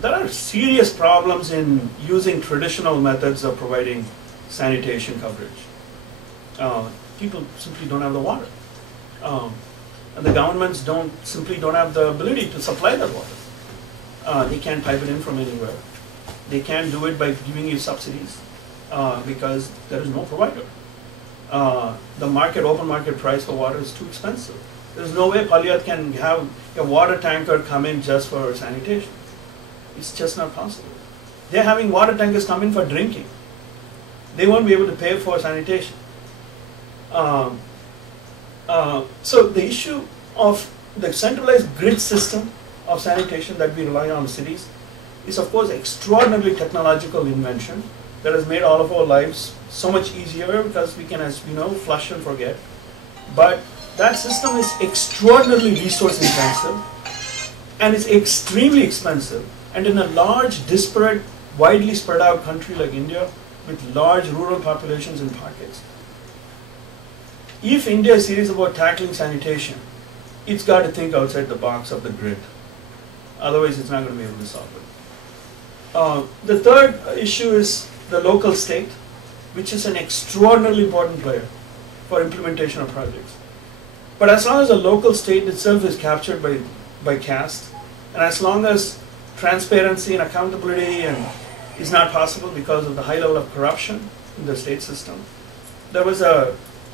There are serious problems in using traditional methods of providing sanitation coverage. People simply don't have the water. And the governments simply don't have the ability to supply that water. They can't pipe it in from anywhere. They can't do it by giving you subsidies because there is no provider. The market, open market price for water is too expensive. There's no way Palyat can have a water tanker come in just for sanitation. It's just not possible. They're having water tankers come in for drinking. They won't be able to pay for sanitation. So the issue of the centralized grid system of sanitation that we rely on in cities is of course extraordinarily technological invention that has made all of our lives so much easier because we can, as we know, flush and forget. But that system is extraordinarily resource intensive and it's extremely expensive. And in a large, disparate, widely spread out country like India with large rural populations in pockets, if India is serious about tackling sanitation, it's got to think outside the box of the grid. Otherwise, it's not going to be able to solve it. The third issue is the local state, which is an extraordinarily important player for implementation of projects. But as long as the local state itself is captured by caste, and as long as transparency and accountability is not possible because of the high level of corruption in the state system, there was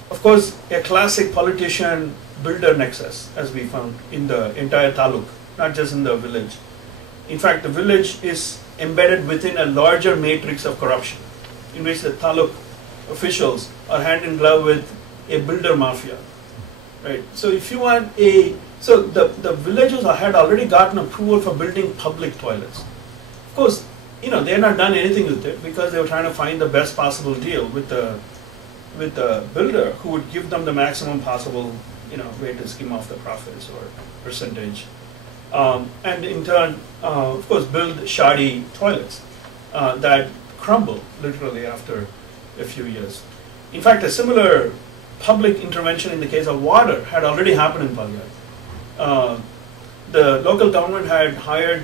of course, a classic politician-builder nexus, as we found in the entire taluk, not just in the village. In fact, the village is embedded within a larger matrix of corruption, in which the taluk officials are hand in glove with a builder mafia. Right. So if you want the villagers had already gotten approval for building public toilets. Of course, they had not done anything with it because they were trying to find the best possible deal with the builder who would give them the maximum possible, way to skim off the profits or percentage. And in turn, of course, build shoddy toilets that crumble literally after a few years. In fact, a similar public intervention in the case of water had already happened in Palyat. The local government had hired,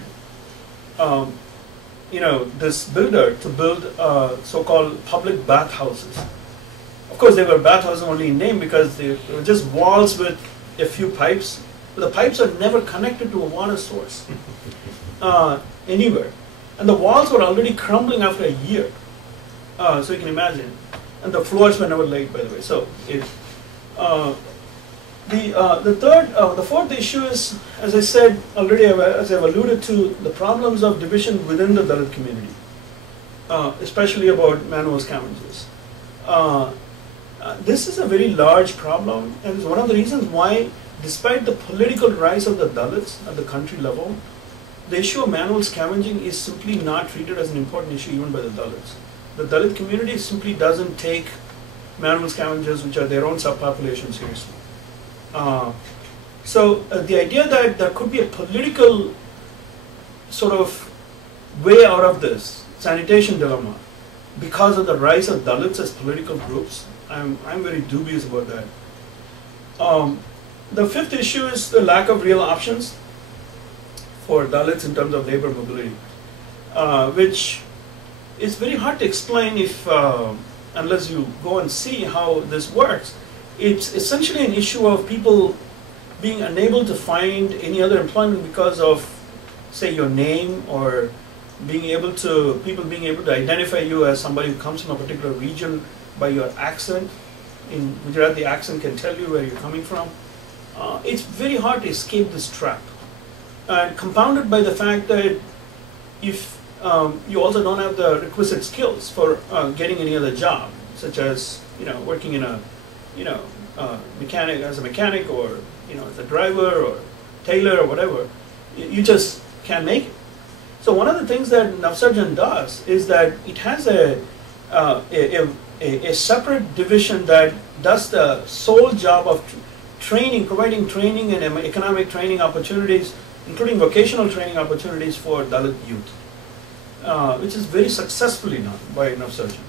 this builder to build so-called public bathhouses. Of course, they were bathhouses only in name because they were just walls with a few pipes. But the pipes are never connected to a water source anywhere. And the walls were already crumbling after a year. So you can imagine. And the floors were never laid, by the way. So the fourth issue is, as I said already, as I've alluded to, the problems of division within the Dalit community, especially about manual scavengers. This is a very large problem, and it's one of the reasons why, despite the political rise of the Dalits at the country level, the issue of manual scavenging is simply not treated as an important issue even by the Dalits. The Dalit community simply doesn't take manual scavengers, which are their own subpopulation, seriously. So the idea that there could be a political sort of way out of this sanitation dilemma because of the rise of Dalits as political groups, I'm very dubious about that. The fifth issue is the lack of real options for Dalits in terms of labor mobility, which is very hard to explain if unless you go and see how this works. It's essentially an issue of people being unable to find any other employment because of, say, your name, or people being able to identify you as somebody who comes from a particular region by your accent. In Gujarat, the accent can tell you where you're coming from. It's very hard to escape this trap. And compounded by the fact that if you also don't have the requisite skills for getting any other job, such as working in a mechanic, as a mechanic, or as a driver or tailor or whatever, you just can't make it. So one of the things that Navsarjan does is that it has a separate division that does the sole job of providing training and economic training opportunities, including vocational training opportunities for Dalit youth, which is very successfully done by Navsarjan.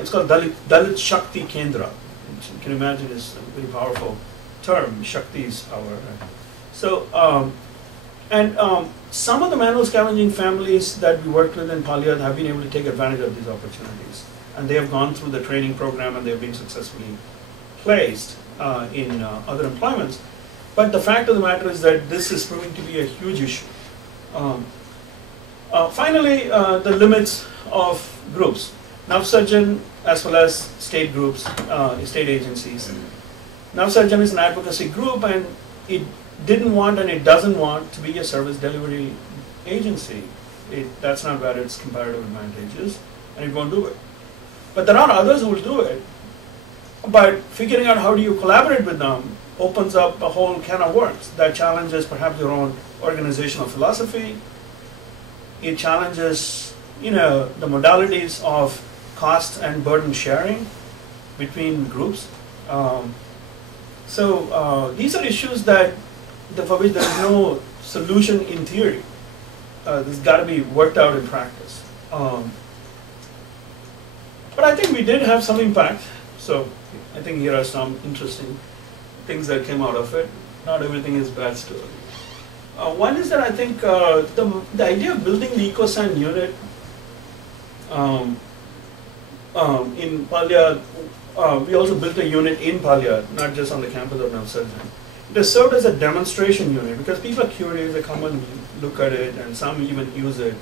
It's called Dalit Shakti Kendra, which you can imagine is a very powerful term. Shakti is power. Right? So, some of the manual scavenging families that we worked with in Palyat have been able to take advantage of these opportunities. And they have gone through the training program and they have been successfully placed in other employments. But the fact of the matter is that this is proving to be a huge issue Finally, the limits of groups. Navsarjan as well as state groups, state agencies. Navsarjan is an advocacy group, and it didn't want and it doesn't want to be a service delivery agency. That's not where its comparative advantages, and it won't do it. But there are others who will do it. But figuring out how do you collaborate with them opens up a whole can of worms that challenges perhaps your own organizational philosophy. It challenges, the modalities of cost and burden sharing between groups. So these are issues for which there is no solution in theory. This has got to be worked out in practice. But I think we did have some impact. So I think here are some interesting things that came out of it. Not everything is bad story. One is that I think the idea of building the EcoSan unit in Palyad, we also built a unit in Palyad, not just on the campus of Navsarjan. It has served as a demonstration unit because people are curious, they come and look at it, and some even use it.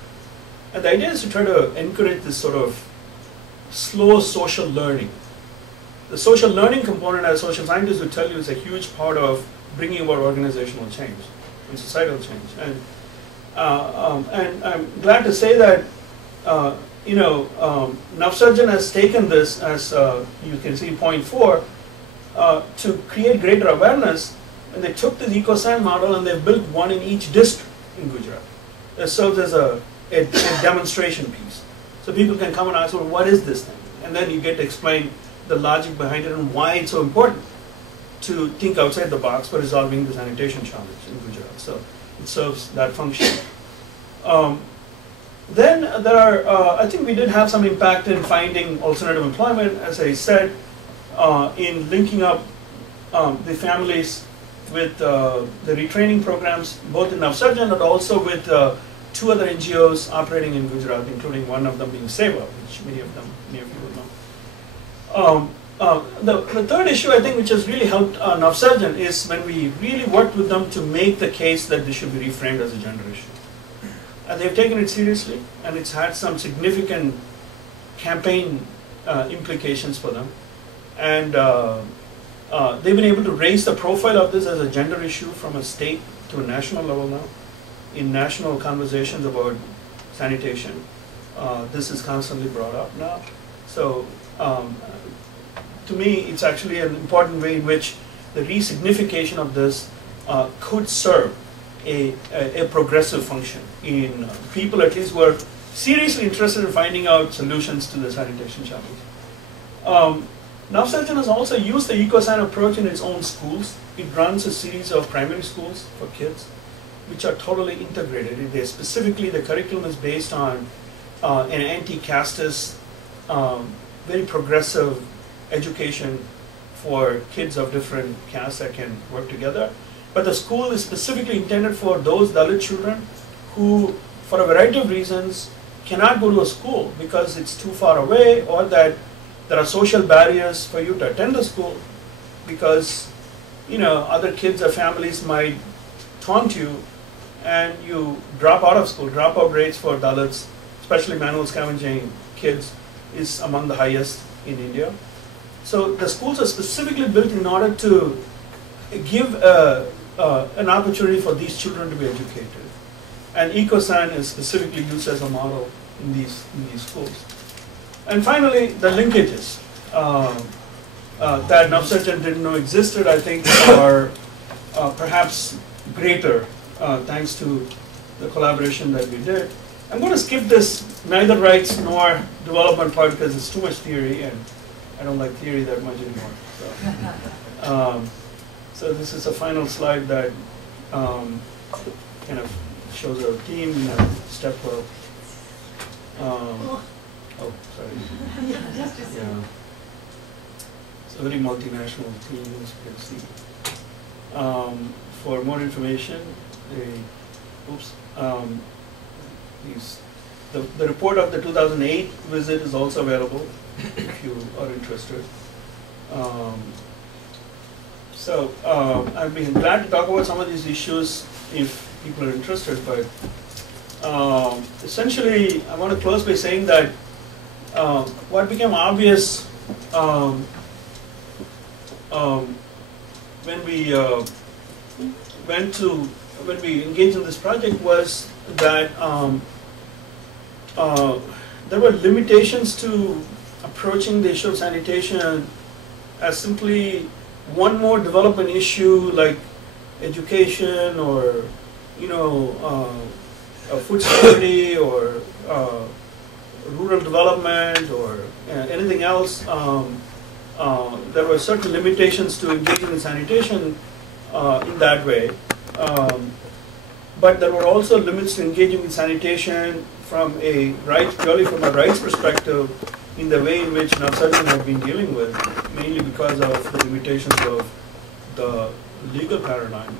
And the idea is to try to encourage this sort of slow social learning. The social learning component, as social scientists would tell you, is a huge part of bringing about organizational change and societal change. And I'm glad to say that Navsarjan has taken this as you can see point 4 to create greater awareness, and they took this EcoSan model and they built one in each district in Gujarat. It serves as a demonstration piece, so people can come and ask, well, what is this thing? And then you get to explain the logic behind it and why it's so important to think outside the box for resolving the sanitation challenge in Gujarat. So it serves that function. Then there are, I think we did have some impact in finding alternative employment, as I said, in linking up the families with the retraining programs, both in Navsarjan but also with 2 other NGOs operating in Gujarat, including one of them being Seva, which many of you will know. The third issue, I think, which has really helped Navsarjan is when we really worked with them to make the case that this should be reframed as a gender issue. And they've taken it seriously, and it's had some significant campaign implications for them. And they've been able to raise the profile of this as a gender issue from a state to a national level now. In national conversations about sanitation, this is constantly brought up now. So to me, it's actually an important way in which the resignification of this could serve a progressive function in people at least who are seriously interested in finding out solutions to the sanitation challenge. Navsarjan has also used the EcoSan approach in its own schools. It runs a series of primary schools for kids, which are totally integrated. Specifically, the curriculum is based on an anti-casteist, very progressive education for kids of different castes that can work together. But the school is specifically intended for those Dalit children who, for a variety of reasons, cannot go to a school because it's too far away, or that there are social barriers for you to attend the school because other kids or families might taunt you and you drop out of school. Dropout rates for Dalits, especially manual scavenging kids, is among the highest in India. So the schools are specifically built in order to give an opportunity for these children to be educated. And EcoSan is specifically used as a model in these schools. And finally, the linkages that Navsarjan didn't know existed, I think, are perhaps greater thanks to the collaboration that we did. I'm going to skip this neither rights nor development part because it's too much theory, and I don't like theory that much anymore. So this is a final slide that kind of shows our team, step 12. Oh, sorry. Yeah. It's a very multinational team, as you can see. For more information, the report of the 2008 visit is also available if you are interested. I'd be glad to talk about some of these issues if people are interested, but Essentially, I want to close by saying that what became obvious when we when we engaged in this project was that there were limitations to approaching the issue of sanitation as simply one more development issue like education or food security or rural development or anything else. There were certain limitations to engaging in sanitation in that way. But there were also limits to engaging in sanitation from a purely from a rights perspective in the way in which Navsarjan had been dealing with, mainly because of the limitations of the legal paradigm.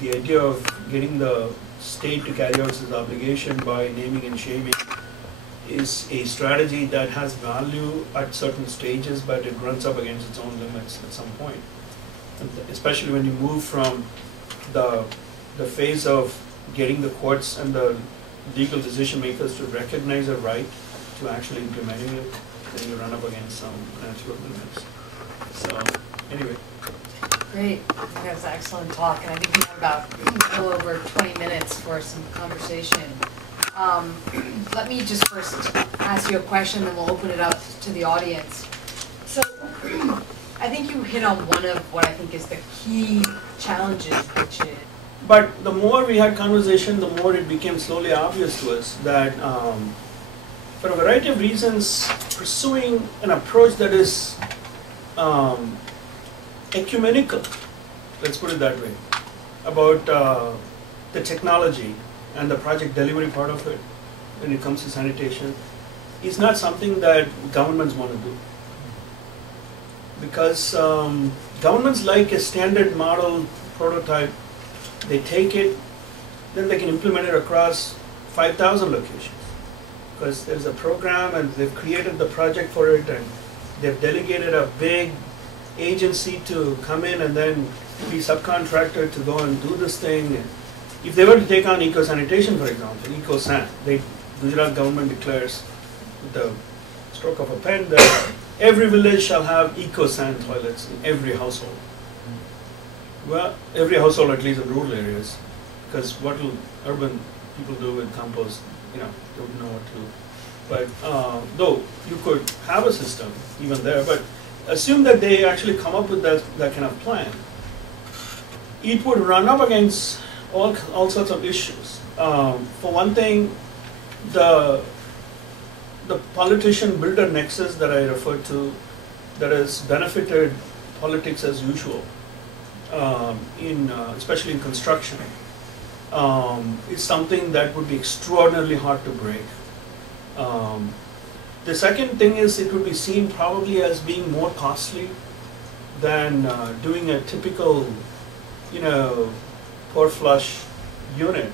The idea of getting the state to carry out its obligation by naming and shaming is a strategy that has value at certain stages, but it runs up against its own limits at some point. And especially when you move from the phase of getting the courts and the legal decision makers to recognize a right to actually implementing it, then you run up against some natural limits. So, anyway. Great. I think that was an excellent talk, and I think we have about a little over 20 minutes for some conversation. Let me just first ask you a question, then we'll open it up to the audience. So, I think you hit on one of what I think is the key challenges, which is... But the more we had conversation, the more it became slowly obvious to us that for a variety of reasons, pursuing an approach that is ecumenical, let's put it that way, about the technology and the project delivery part of it when it comes to sanitation is not something that governments want to do. Because governments like a standard model prototype, they take it, then they can implement it across 5,000 locations. Because there's a program and they've created the project for it and they've delegated a big agency to come in and then be subcontracted to go and do this thing. And if they were to take on eco-sanitation, for example, eco-san, Gujarat government declares with the stroke of a pen that every village shall have eco-san toilets in every household. Well, every household, at least in rural areas, because what will urban people do with compost, they don't know what to do. But though you could have a system even there, but assume that they actually come up with that kind of plan. It would run up against all sorts of issues. For one thing, the politician-builder nexus that I referred to, that has benefited politics as usual, especially in construction, is something that would be extraordinarily hard to break. The second thing is it would be seen probably as being more costly than doing a typical, pour flush unit,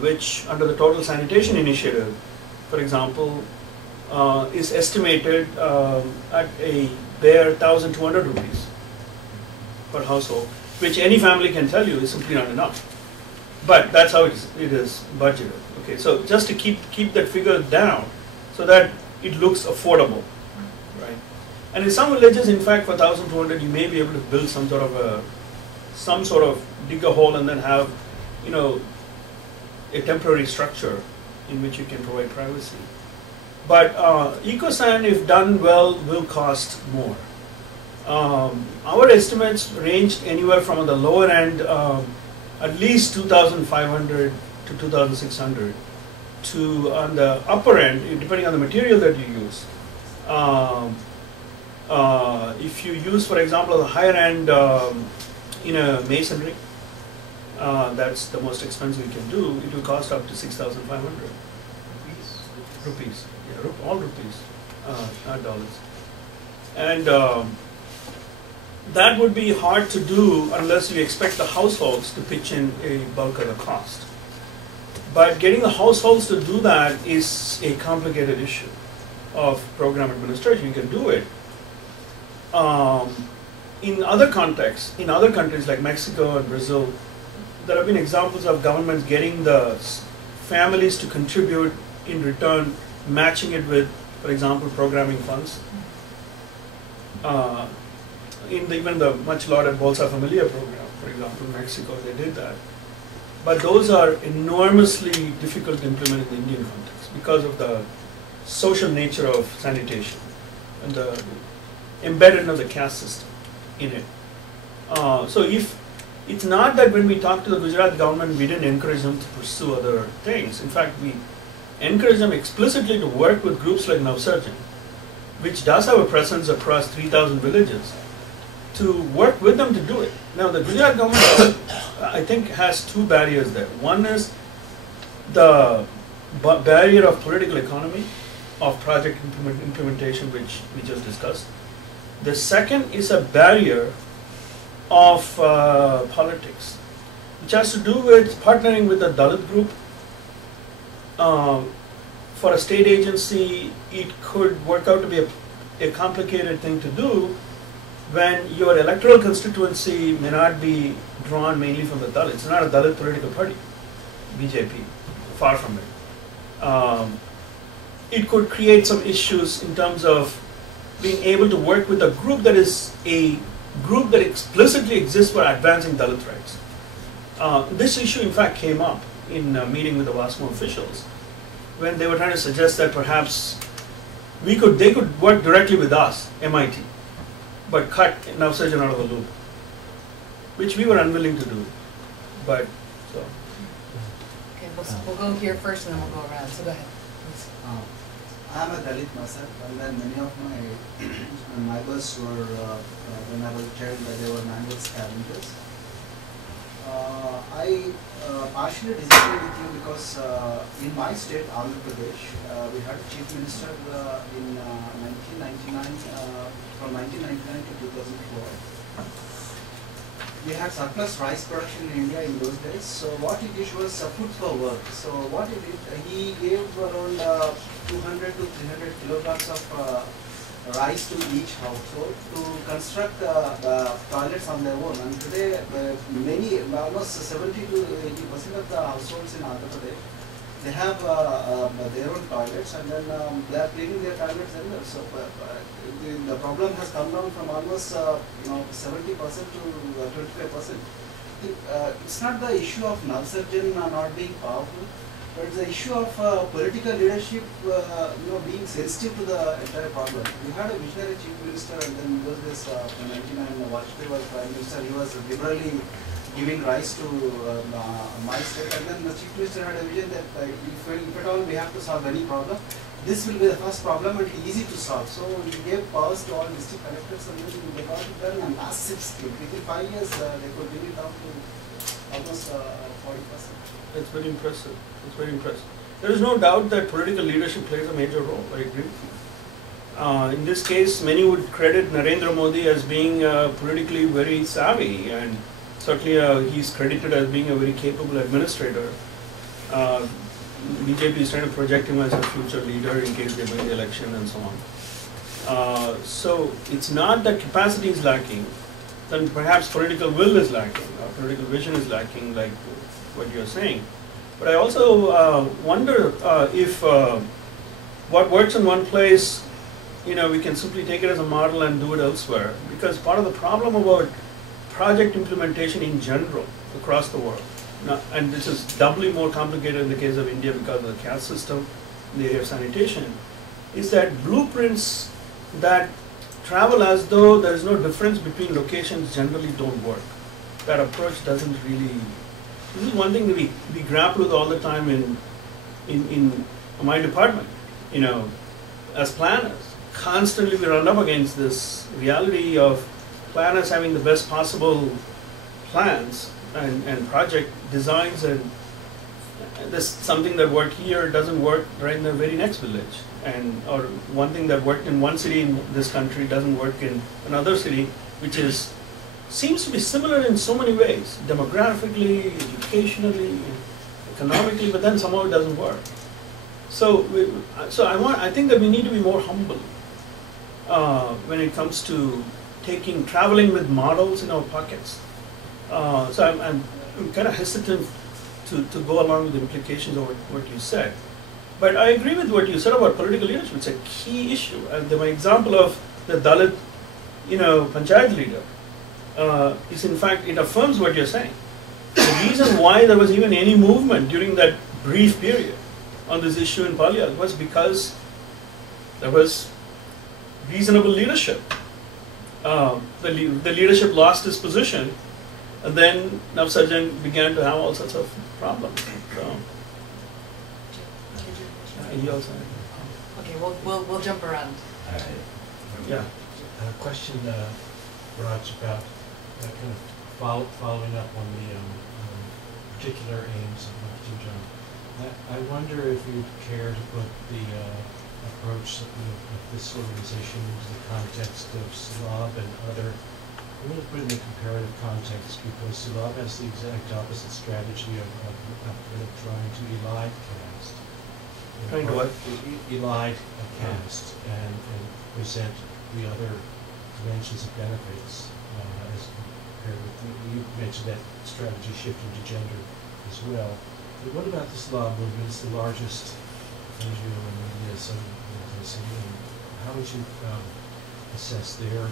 which under the Total Sanitation Initiative, for example, is estimated at a bare 1,200 rupees per household, which any family can tell you is simply not enough. But that's how it is budgeted. Okay, so just to keep that figure down, so that it looks affordable, right? And in some villages, in fact, for 1,200, you may be able to build some sort of dig a hole and then have, a temporary structure in which you can provide privacy. But EcoSan, if done well, will cost more. Our estimates ranged anywhere from the lower end, at least 2,500 to 2,600, to on the upper end, depending on the material that you use. If you use, for example, the higher end masonry, that's the most expensive you can do, it will cost up to 6,500 rupees. Yeah, all rupees, not dollars. And that would be hard to do unless you expect the households to pitch in a bulk of the cost. But getting the households to do that is a complicated issue of program administration. You can do it. In other contexts, in other countries like Mexico and Brazil, there have been examples of governments getting the families to contribute in return, matching it with, for example, programming funds. Even the much lauded Bolsa Familia program, for example, in Mexico, they did that. But those are enormously difficult to implement in the Indian context because of the social nature of sanitation and the embeddedness of the caste system in it. So if it's not that when we talked to the Gujarat government, we didn't encourage them to pursue other things. In fact, we encourage them explicitly to work with groups like Navsarjan, which does have a presence across 3,000 villages, to work with them to do it. Now, the Gujarat government, I think, has two barriers there. One is the barrier of political economy, of project implementation, which we just discussed. The second is a barrier of politics, which has to do with partnering with a Dalit group. For a state agency, it could work out to be a complicated thing to do when your electoral constituency may not be drawn mainly from the Dalits. It's not a Dalit political party, BJP, far from it. It could create some issues in terms of being able to work with a group that is a group that explicitly exists for advancing Dalit rights. This issue, in fact, came up in a meeting with the WASMO officials when they were trying to suggest that perhaps they could work directly with us, MIT, but cut Navsarjan out of the loop, which we were unwilling to do. But so. Okay, we'll go here first and then we'll go around. So go ahead, please. I'm a Dalit myself, and then many of my neighbors were, when I was a child, they were manual scavengers. I partially disagree with you because in my state, Andhra Pradesh, we had a chief minister in 1999, from 1999 to 2004. We had surplus rice production in India in those days. So what he did was food for work. So what he did, he gave around 200 to 300 kilograms of rice to each household to construct toilets on their own. And today, almost 70 to 80% of the households in Andhra Pradesh, they have their own toilets, and then they are cleaning their toilets themselves. So the problem has come down from almost 70% to 25%. It's not the issue of Navsarjan not being powerful, but it's the issue of political leadership, being sensitive to the entire problem. We had a visionary chief minister, and then in those days, in 1999, Vajpayee was prime minister. He was liberally giving rise to my state, and then the chief minister had a vision that if at all we have to solve any problem, this will be the first problem and easy to solve. So he gave powers to all district collectors, and then they got it done on massive scale. Within 5 years, they could bring it down to almost 40%. That's very impressive. It's very impressive. There is no doubt that political leadership plays a major role. I agree with you. In this case, many would credit Narendra Modi as being politically very savvy, and certainly he's credited as being a very capable administrator. BJP is trying to project him as a future leader in case they win the election and so on. So it's not that capacity is lacking, then perhaps political will is lacking, or political vision is lacking, like what you're saying. But I also wonder if what works in one place, we can simply take it as a model and do it elsewhere. Because part of the problem about project implementation in general across the world, and this is doubly more complicated in the case of India because of the caste system in the area of sanitation, is that blueprints that travel as though there is no difference between locations generally don't work. That approach doesn't really. This is one thing that we grapple with all the time in my department. As planners, constantly we run up against this reality of planners having the best possible plans and project designs, and there's something that worked here doesn't work right in the very next village, or one thing that worked in one city in this country doesn't work in another city, which seems to be similar in so many ways, demographically, educationally, economically, but then somehow it doesn't work. So I think that we need to be more humble when it comes to traveling with models in our pockets. So I'm I'm kind of hesitant to go along with the implications of what you said. But I agree with what you said about political leadership. It's a key issue. And my example of the Dalit, panchayat leader, is in fact, it affirms what you're saying. The reason why there was even any movement during that brief period on this issue in Paliyal was because there was reasonable leadership. The leadership lost its position, and then Navsarjan began to have all sorts of problems. So, he also. Okay, we'll jump around. Yeah. Question, Raj, about kind of following up on the particular aims of Navsarjan. I wonder if you'd care to put the approach of this organization into the context of Sulabh and other. I'm going to put it in a comparative context because Sulabh has the exact opposite strategy of trying to elide caste. Trying to what? Elide a caste and present the other dimensions of benefits as compared with, you mentioned that strategy shifting to gender as well. But what about the Sulabh movement? It's the largest NGO in India, so how would you assess their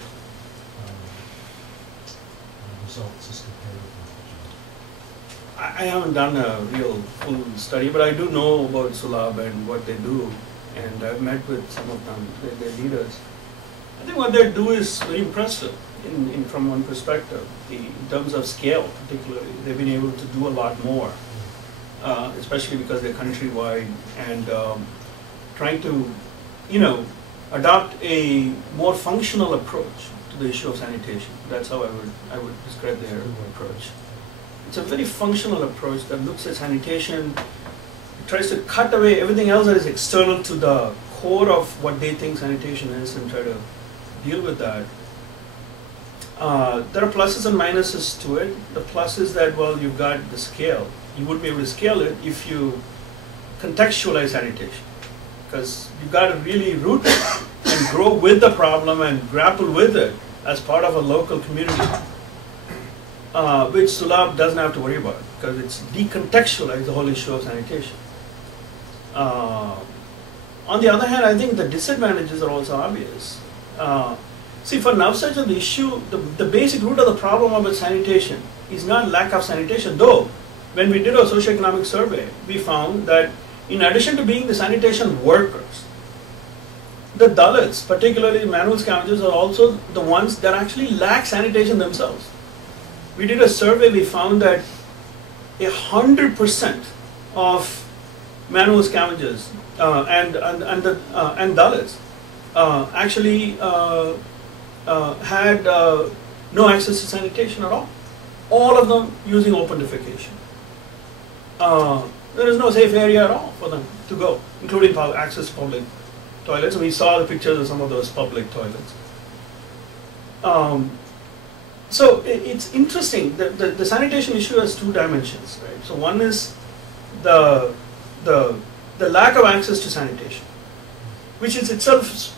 results as compared with Navsarjan? I haven't done a real full study, but I do know about Sulabh and what they do, and I've met with some of them, their leaders. I think what they do is very impressive from one perspective. In terms of scale, particularly, they've been able to do a lot more, especially because they're countrywide and trying to, adopt a more functional approach to the issue of sanitation. That's how I would describe their approach. It's a very functional approach that looks at sanitation, tries to cut away everything else that is external to the core of what they think sanitation is and try to deal with that. There are pluses and minuses to it. The plus is that, well, you've got the scale. You wouldn't be able to scale it if you contextualize sanitation, because you've got to really root it and grow with the problem and grapple with it as part of a local community, which Sulabh doesn't have to worry about because it's decontextualized the whole issue of sanitation. On the other hand, I think the disadvantages are also obvious. See, for Navsarjan, the issue, the basic root of the problem about sanitation is not lack of sanitation, though when we did our socioeconomic survey, we found that in addition to being the sanitation workers, the Dalits, particularly manual scavengers, are also the ones that actually lack sanitation themselves. We did a survey, we found that 100% of manual scavengers and Dalits actually had no access to sanitation at all. All of them using open defecation. There is no safe area at all for them to go, including access to public toilets. And we saw the pictures of some of those public toilets. So it's interesting. The sanitation issue has two dimensions, right? So one is the lack of access to sanitation, which is itself,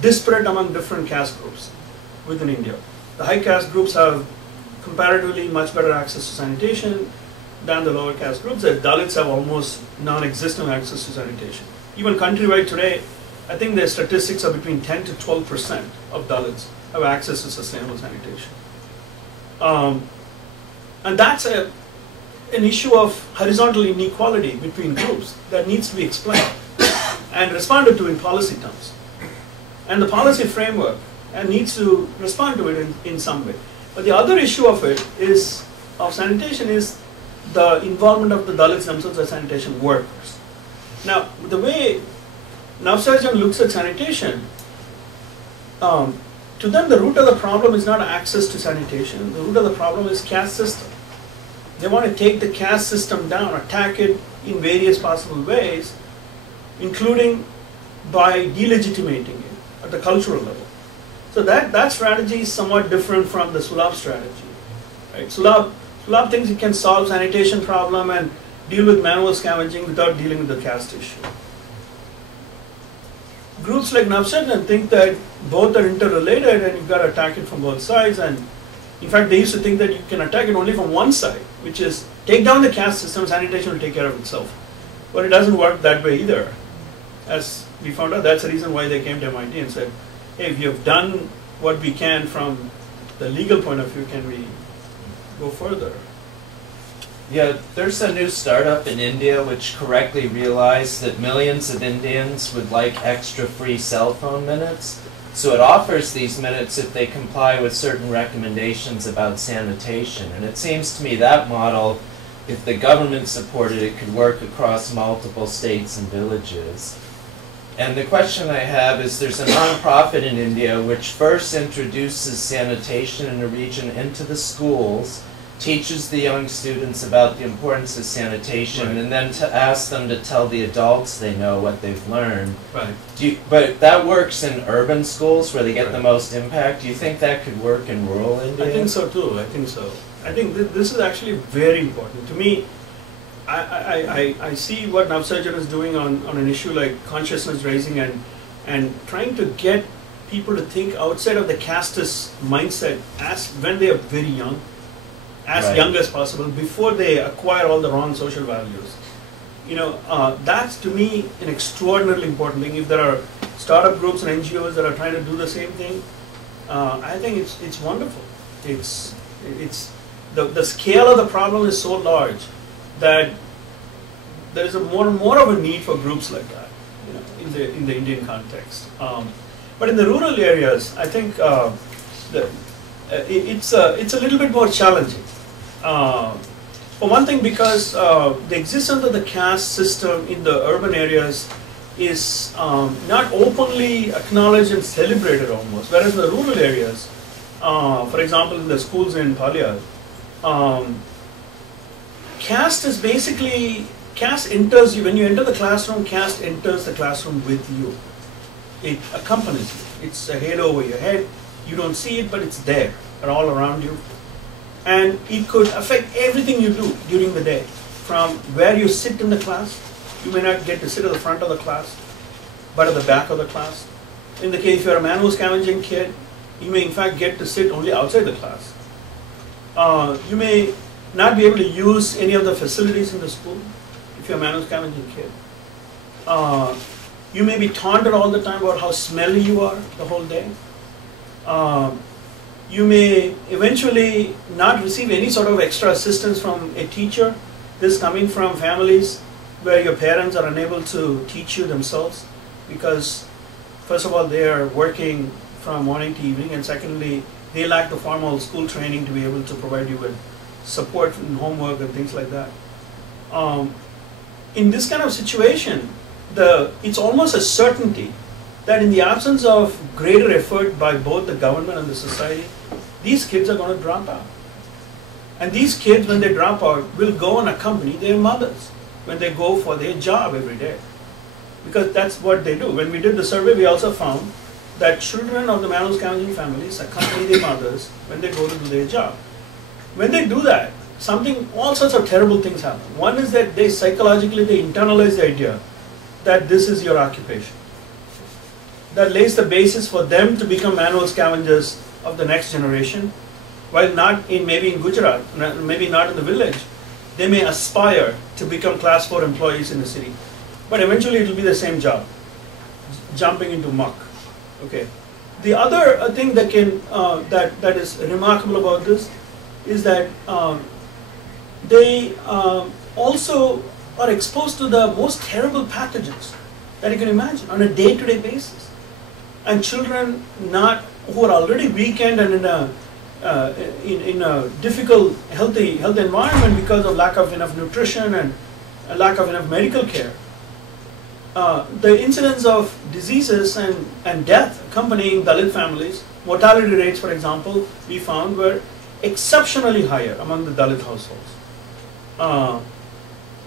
disparate among different caste groups within India. The high caste groups have comparatively much better access to sanitation than the lower caste groups. The Dalits have almost non-existent access to sanitation. Even countrywide today, I think the statistics are between 10 to 12% of Dalits have access to sustainable sanitation. And that's an issue of horizontal inequality between groups that needs to be explained and responded to in policy terms. And the policy framework needs to respond to it in some way. But the other issue of sanitation is the involvement of the Dalits themselves as sanitation workers. Now, the way Navsarjan looks at sanitation, to them the root of the problem is not access to sanitation. The root of the problem is caste system. They want to take the caste system down, attack it in various possible ways, including by delegitimating it at the cultural level. So that strategy is somewhat different from the Sulabh strategy. Right? Sulabh thinks he can solve sanitation problem and deal with manual scavenging without dealing with the caste issue. Groups like Navsarjan think that both are interrelated and you've got to attack it from both sides, and In fact, they used to think that you can attack it only from one side, which is take down the caste system, sanitation will take care of itself. But it doesn't work that way either. As we found out, that's the reason why they came to MIT and said, hey, if you've done what we can from the legal point of view, can we go further? Yeah, there's a new startup in India which correctly realized that millions of Indians would like extra free cell phone minutes. So it offers these minutes if they comply with certain recommendations about sanitation. And it seems to me that model, if the government supported it, could work across multiple states and villages. And the question I have is, there's a nonprofit in India which first introduces sanitation in a region into the schools, teaches the young students about the importance of sanitation, Right. and then to ask them to tell the adults they know what they've learned. Right. But that works in urban schools where they get the Right. most impact. Do you think that could work in rural India? I think so too. I think so. I think this is actually very important. To me, I see what Navsarjan is doing on an issue like consciousness raising and trying to get people to think outside of the casteist mindset as when they are very young, as Right. young as possible, before they acquire all the wrong social values. You know, that's to me an extraordinarily important thing. If there are startup groups and NGOs that are trying to do the same thing, I think it's wonderful. It's the scale of the problem is so large that there is a more of a need for groups like that, you know, in the Indian context. But in the rural areas, I think it's a little bit more challenging. For one thing, because the existence of the caste system in the urban areas is not openly acknowledged and celebrated almost, whereas in the rural areas, for example, in the schools in Palia, caste is basically, caste enters you, when you enter the classroom, caste enters the classroom with you. It accompanies you. It's a halo over your head. You don't see it, but it's there and all around you. And it could affect everything you do during the day. From where you sit in the class, you may not get to sit at the front of the class, but at the back of the class. In the case if you're a manual scavenging kid, you may in fact get to sit only outside the class. You may not be able to use any of the facilities in the school if you're a manual scavenging kid. You may be taunted all the time about how smelly you are the whole day. You may eventually not receive any sort of extra assistance from a teacher. This coming from families where your parents are unable to teach you themselves because, first of all, they are working from morning to evening, and secondly, they lack the formal school training to be able to provide you with support in homework and things like that. In this kind of situation, it's almost a certainty that in the absence of greater effort by both the government and the society, these kids are going to drop out. And these kids, when they drop out, will go and accompany their mothers when they go for their job every day. Because that's what they do. When we did the survey, we also found that children of the manual scavenging families accompany their mothers when they go to do their job. When they do that, all sorts of terrible things happen. One is that they psychologically, they internalize the idea that this is your occupation. That lays the basis for them to become manual scavengers of the next generation, while not maybe in Gujarat, maybe not in the village. They may aspire to become class 4 employees in the city, but eventually it will be the same job, jumping into muck. Okay. The other thing that that is remarkable about this is that they also are exposed to the most terrible pathogens that you can imagine on a day-to-day basis. And children who are already weakened and in a difficult health environment because of lack of enough nutrition and a lack of enough medical care, the incidence of diseases and death accompanying Dalit families, mortality rates, for example, we found were exceptionally higher among the Dalit households.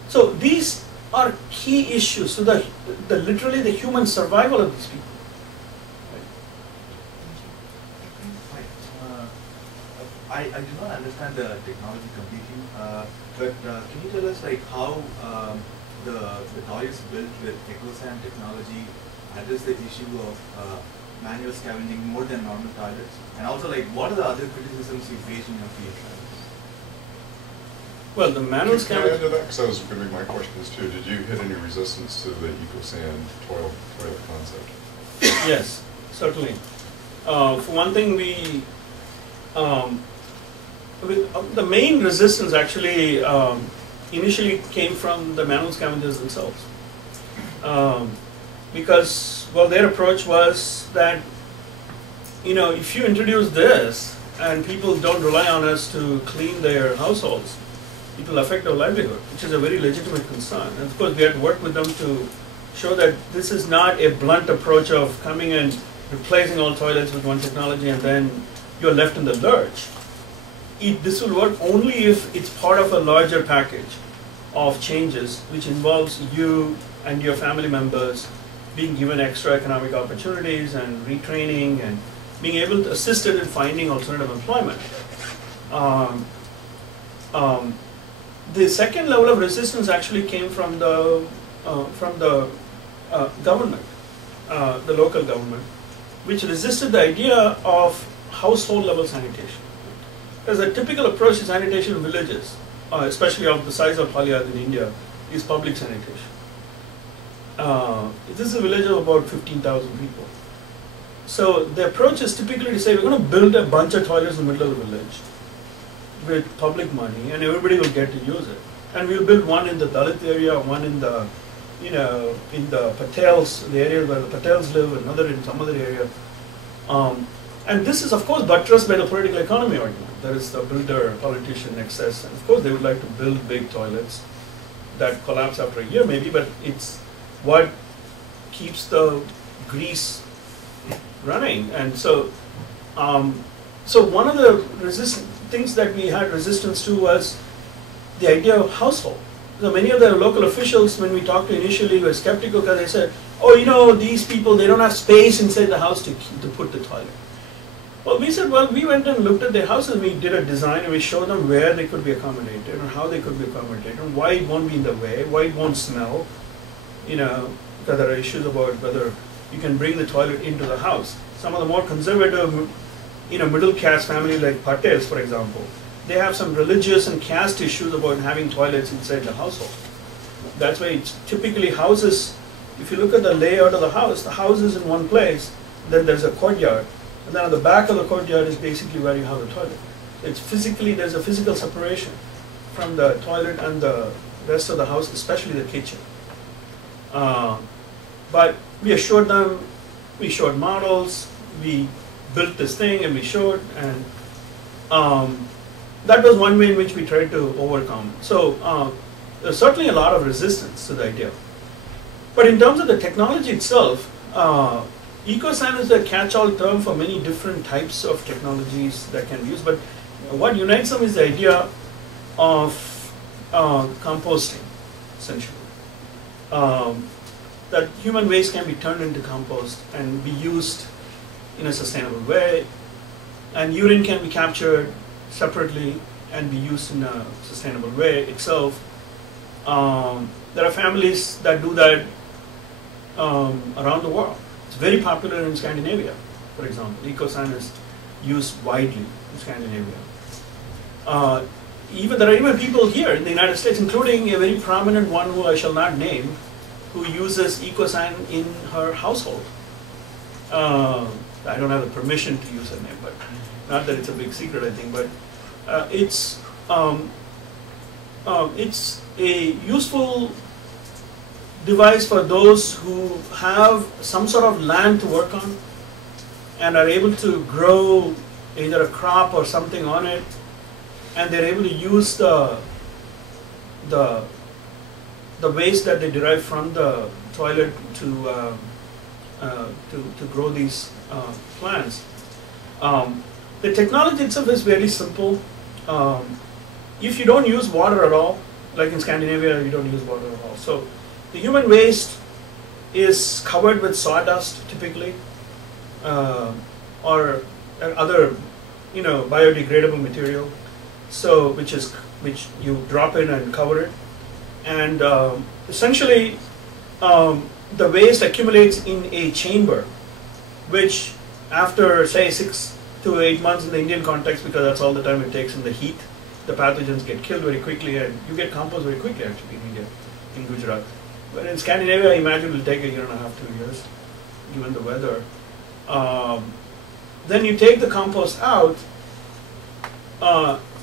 So these are key issues to literally the human survival of these people. I do not understand the technology completely, but can you tell us like how the toys built with EcoSan technology address the issue of manual scavenging more than normal toilets? And also, like, what are the other criticisms you face in your field? Well, the manual Can I add scavenging. to that? Because that was going to be my questions too. Did you hit any resistance to the EcoSan toilet concept? Yes, certainly. For one thing, the main resistance actually initially came from the manual scavengers themselves. Because, well, their approach was that, if you introduce this and people don't rely on us to clean their households, it will affect our livelihood, which is a very legitimate concern. And of course, we had to work with them to show that this is not a blunt approach of coming and replacing all toilets with one technology and then you're left in the lurch. This will work only if it's part of a larger package of changes which involves you and your family members being given extra economic opportunities and retraining and being able to assist it in finding alternative employment. The second level of resistance actually came from the government, the local government, which resisted the idea of household level sanitation. Because the typical approach to sanitation in villages, especially of the size of Palyad in India, is public sanitation. This is a village of about 15,000 people. So the approach is typically to say we're going to build a bunch of toilets in the middle of the village with public money and everybody will get to use it. And we'll build one in the Dalit area, one in the, in the Patels, the area where the Patels live, another in some other area. And this is of course buttressed by the political economy argument. There is the builder politician excess, and of course they would like to build big toilets that collapse after a year maybe, but it's what keeps the grease running. And so, so one of the things that we had resistance to was the idea of household. So many of the local officials, when we talked to initially, were skeptical because they said, oh, these people, they don't have space inside the house to put the toilet. Well, we said, well, we went and looked at their houses, we did a design and we showed them where they could be accommodated and how they could be accommodated and why it won't be in the way, why it won't smell, because there are issues about whether you can bring the toilet into the house. Some of the more conservative, middle class family like Patels, for example, they have some religious and caste issues about having toilets inside the household. That's why it's typically houses, if you look at the layout of the house is in one place, then there's a courtyard, and then on the back of the courtyard is basically where you have the toilet. It's physically, there's a physical separation from the toilet and the rest of the house, especially the kitchen. But we assured them, we showed models, we built this thing and we showed, and that was one way in which we tried to overcome. So there's certainly a lot of resistance to the idea. But in terms of the technology itself, EcoSan is a catch-all term for many different types of technologies that can be used, but what unites them is the idea of composting, essentially. That human waste can be turned into compost and be used in a sustainable way, and urine can be captured separately and be used in a sustainable way itself. There are families that do that around the world. It's very popular in Scandinavia, for example. EcoSan is used widely in Scandinavia. There are even people here in the United States, including a very prominent one who I shall not name, who uses EcoSan in her household. I don't have the permission to use her name, but not that it's a big secret, I think. But it's a useful device for those who have some sort of land to work on and are able to grow either a crop or something on it, and they're able to use the waste that they derive from the toilet to grow these plants. The technology itself is very simple. If you don't use water at all, like in Scandinavia, you don't use water at all. So the human waste is covered with sawdust typically, or other, biodegradable material. So which you drop in and cover it, and essentially the waste accumulates in a chamber which after say 6 to 8 months in the Indian context, because that's all the time it takes in the heat, the pathogens get killed very quickly, and you get compost very quickly actually in India, in Gujarat. But in Scandinavia, I imagine it will take a year and a half, 2 years, given the weather. Then you take the compost out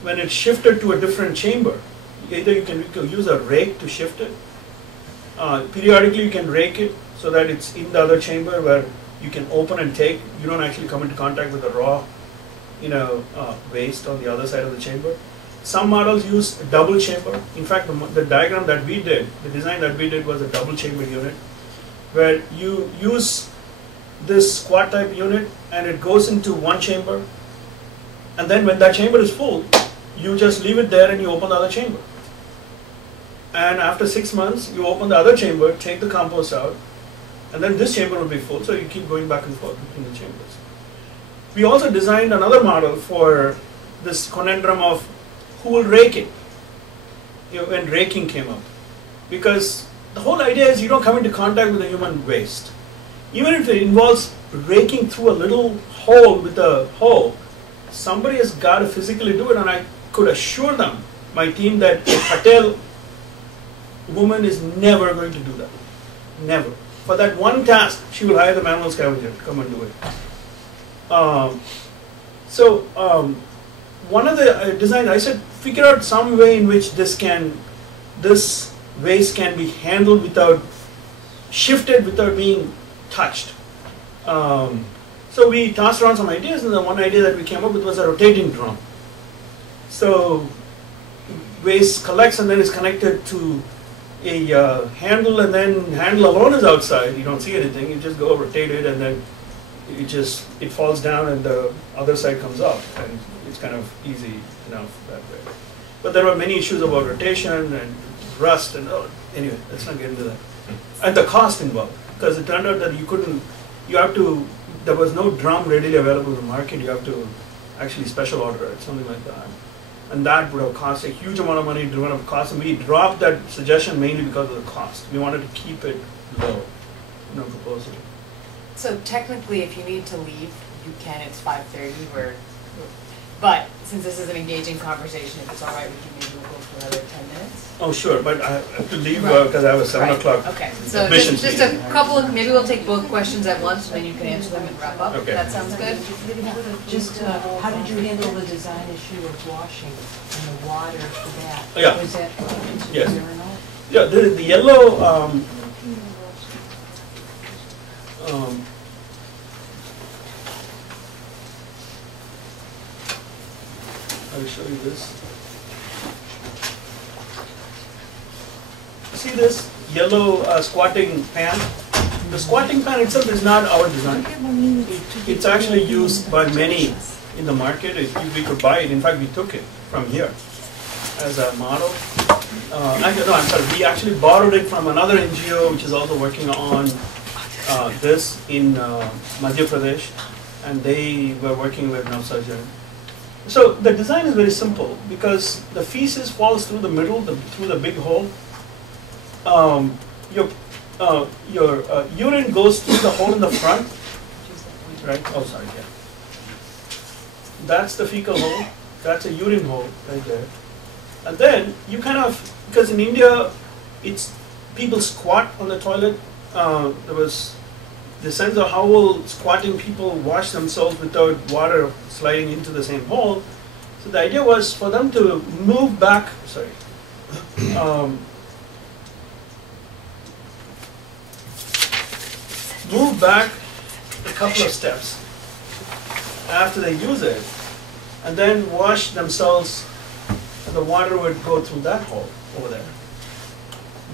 when it's shifted to a different chamber. Either you can use a rake to shift it. Periodically, you can rake it so that it's in the other chamber where you can open and take. You don't actually come into contact with the raw, waste on the other side of the chamber. Some models use a double chamber. In fact, the diagram that we did, the design that we did was a double chamber unit, where you use this squat type unit and it goes into one chamber, and then when that chamber is full, you just leave it there and you open the other chamber. And after 6 months, you open the other chamber, take the compost out, and then this chamber will be full, so you keep going back and forth between the chambers. We also designed another model for this conundrum of who will rake it, when raking came up. Because the whole idea is you don't come into contact with the human waste. Even if it involves raking through a little hole with a hoe, somebody has got to physically do it, and I could assure them, my team, that a Patel woman is never going to do that. Never. For that one task, she will hire the manual scavenger to come and do it. One of the designs, I said, figure out some way in which this waste can be handled without, shifted without being touched. So we tossed around some ideas, and the one idea that we came up with was a rotating drum. So waste collects and then is connected to a handle, and then handle alone is outside. You don't see anything. You just go rotate it, and then it falls down, and the other side comes up, and it's kind of easy enough that way. But there were many issues about rotation and rust, and anyway, let's not get into that. And the cost involved, because it turned out that there was no drum readily available in the market. You have to actually special order it, something like that. And that would have cost a huge amount of money, driven up cost, and we dropped that suggestion mainly because of the cost. We wanted to keep it low in our proposal. So technically, if you need to leave, you can. It's 5:30. But since this is an engaging conversation, if it's all right with you, maybe we'll go for another 10 minutes. Oh, sure, but I have to leave because I have a 7 o'clock. Okay, so admissions just meeting. a couple of, maybe we'll take both questions at once, and then you can answer them and wrap up. Okay. That sounds good? Just, how did you handle the design issue of washing and the water for that? Yeah. Was that put into the Yes. urinal? Yeah, the yellow, I will show you this. See this yellow squatting pan? The squatting pan itself is not our design. It's actually used by many in the market. We could buy it. In fact, we took it from here as a model. I'm sorry. We actually borrowed it from another NGO which is also working on this in Madhya Pradesh, and they were working with Navsajan. So the design is very simple because the feces falls through the middle, through the big hole. Your urine goes through the hole in the front, right? Oh, sorry, yeah. That's the fecal hole. That's a urine hole right there. And then you kind of, because in India, people squat on the toilet. There was the sense of how will squatting people wash themselves without water sliding into the same hole. So the idea was for them to move back, move back a couple of steps after they use it, and then wash themselves, and the water would go through that hole over there.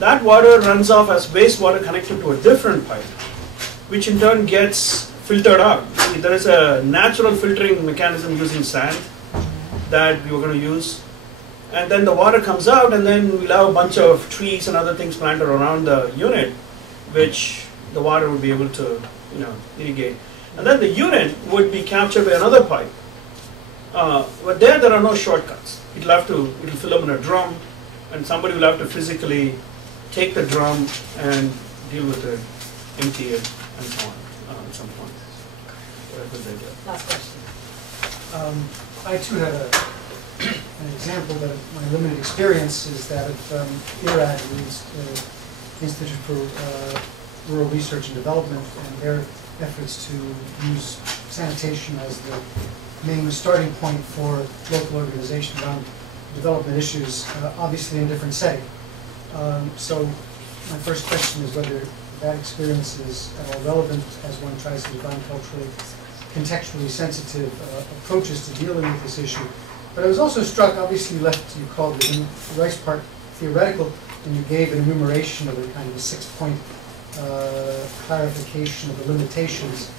That water runs off as wastewater connected to a different pipe, which in turn gets filtered out. There is a natural filtering mechanism using sand that we were going to use. And then the water comes out, and then we'll have a bunch of trees and other things planted around the unit, which the water would be able to, irrigate. And then the urine would be captured by another pipe. But there are no shortcuts. It'll fill up in a drum, and somebody will have to physically take the drum and deal with it, empty it, and so on at some point. good idea. Last question. I too had an example that my limited experience is that of IRAD, the Institute for Rural Research and Development, and their efforts to use sanitation as the main starting point for local organization around development issues, obviously in a different setting. So my first question is whether that experience is at all relevant as one tries to define culturally, contextually sensitive approaches to dealing with this issue. But I was also struck, obviously you called the rice part theoretical, and you gave an enumeration of a kind of a 6-point clarification of the limitations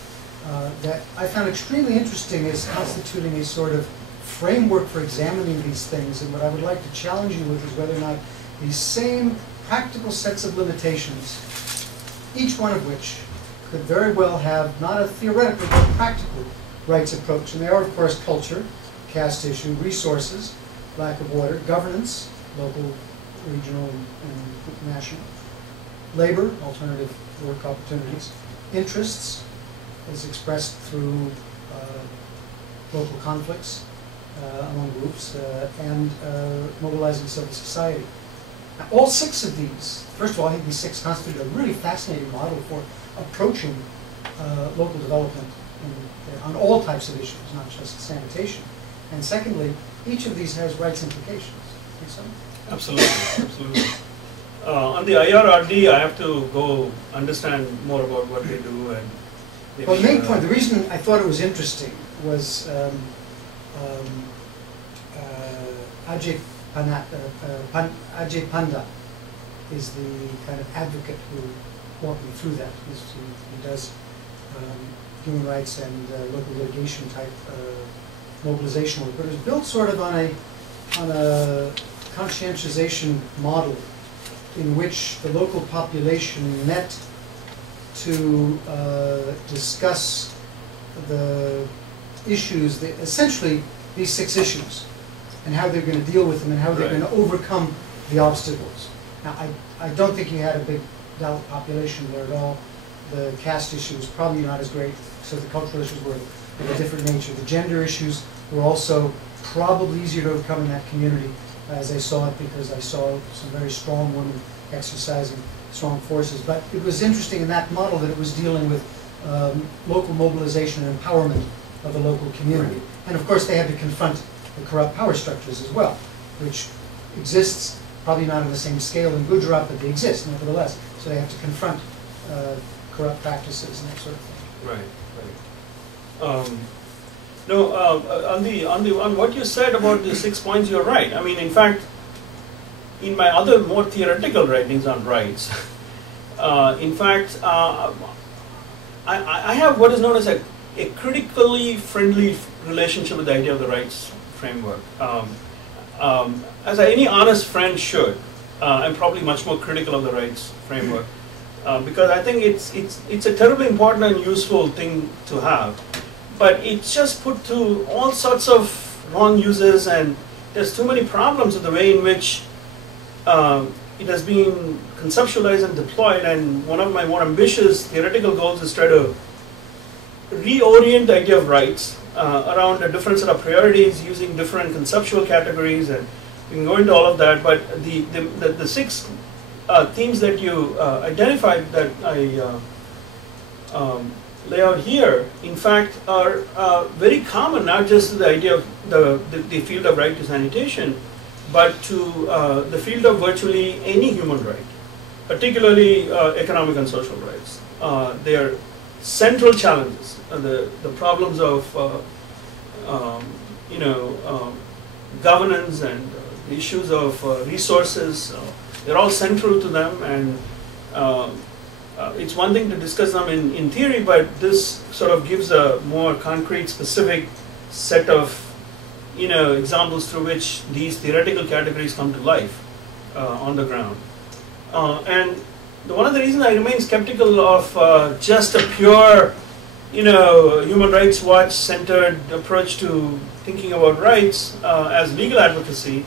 that I found extremely interesting as constituting a sort of framework for examining these things. And what I would like to challenge you with is whether or not these same practical sets of limitations, each one of which could very well have not a theoretical but practical rights approach. And they are, of course, culture, caste issue, resources, lack of water, governance, local, regional, and national, labor, alternative work opportunities, interests, as expressed through local conflicts among groups, and mobilizing civil society. Now, all 6 of these, first of all, I think these 6 constitute a really fascinating model for approaching local development on all types of issues, not just sanitation. And secondly, each of these has rights implications. Think so? Absolutely, absolutely. On the IRRD, I have to go understand more about what they do. And well, the main point, the reason I thought it was interesting was Ajay Panda is the kind of advocate who walked me through that. He does human rights and local litigation type mobilization work, but it was built sort of on a conscientization model in which the local population met to discuss the issues, essentially these 6 issues, and how they're going to deal with them and how they're going to overcome the obstacles. Now, I don't think you had a big Dalit population there at all. The caste issue was probably not as great, so the cultural issues were of a different nature. The gender issues were also probably easier to overcome in that community as I saw it, because I saw some very strong women exercising strong forces. But it was interesting in that model that it was dealing with local mobilization and empowerment of the local community. And of course they had to confront the corrupt power structures as well, which exists probably not on the same scale in Gujarat, but they exist nevertheless. So they have to confront corrupt practices and that sort of thing. Right, right. No, on what you said about the 6 points, you're right. I mean, in fact, in my other more theoretical writings on rights, in fact, I have what is known as a critically friendly relationship with the idea of the rights framework. As any honest friend should, I'm probably much more critical of the rights framework because I think it's a terribly important and useful thing to have. But it's just put to all sorts of wrong uses, and there's too many problems with the way in which it has been conceptualized and deployed. And one of my more ambitious theoretical goals is try to reorient the idea of rights around a different set of priorities using different conceptual categories, and we can go into all of that. But the 6 themes that you identified that I lay out here, in fact, are very common, not just to the idea of the field of right to sanitation, but to the field of virtually any human right, particularly economic and social rights. They are central challenges, the problems of governance and the issues of resources. They're all central to them, and it's one thing to discuss them in theory, but this sort of gives a more concrete, specific set of examples through which these theoretical categories come to life on the ground. And one of the reasons I remain skeptical of just a pure, Human Rights Watch centered approach to thinking about rights as legal advocacy,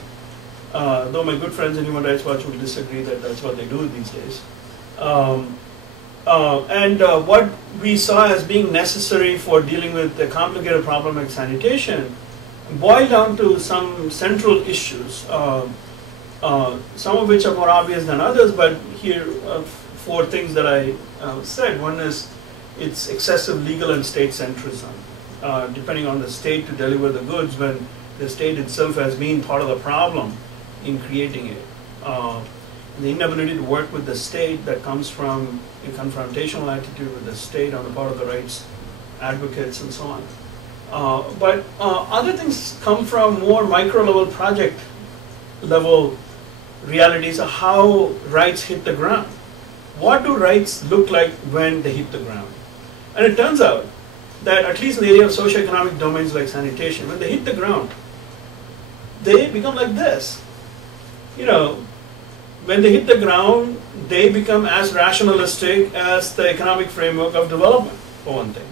though my good friends in Human Rights Watch would disagree that that's what they do these days, What we saw as being necessary for dealing with the complicated problem like sanitation boiled down to some central issues, some of which are more obvious than others, but here four things that I said. One is it's excessive legal and state centrism, depending on the state to deliver the goods when the state itself has been part of the problem in creating it. The inability to work with the state that comes from a confrontational attitude with the state on the part of the rights advocates and so on. But other things come from more micro-level project level realities of how rights hit the ground. What do rights look like when they hit the ground? And it turns out that at least in the area of socioeconomic domains like sanitation, when they hit the ground, they become like this. You know, when they hit the ground, they become as rationalistic as the economic framework of development, for one thing.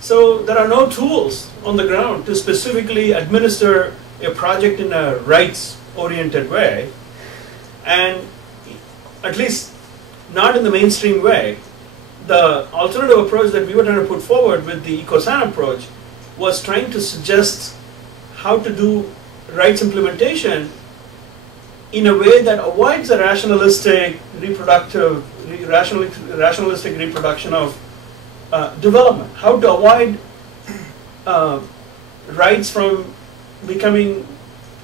So there are no tools on the ground to specifically administer a project in a rights-oriented way, and at least not in the mainstream way. The alternative approach that we were trying to put forward with the EcoSan approach was trying to suggest how to do rights implementation in a way that avoids a rationalistic reproduction of development. How to avoid rights from becoming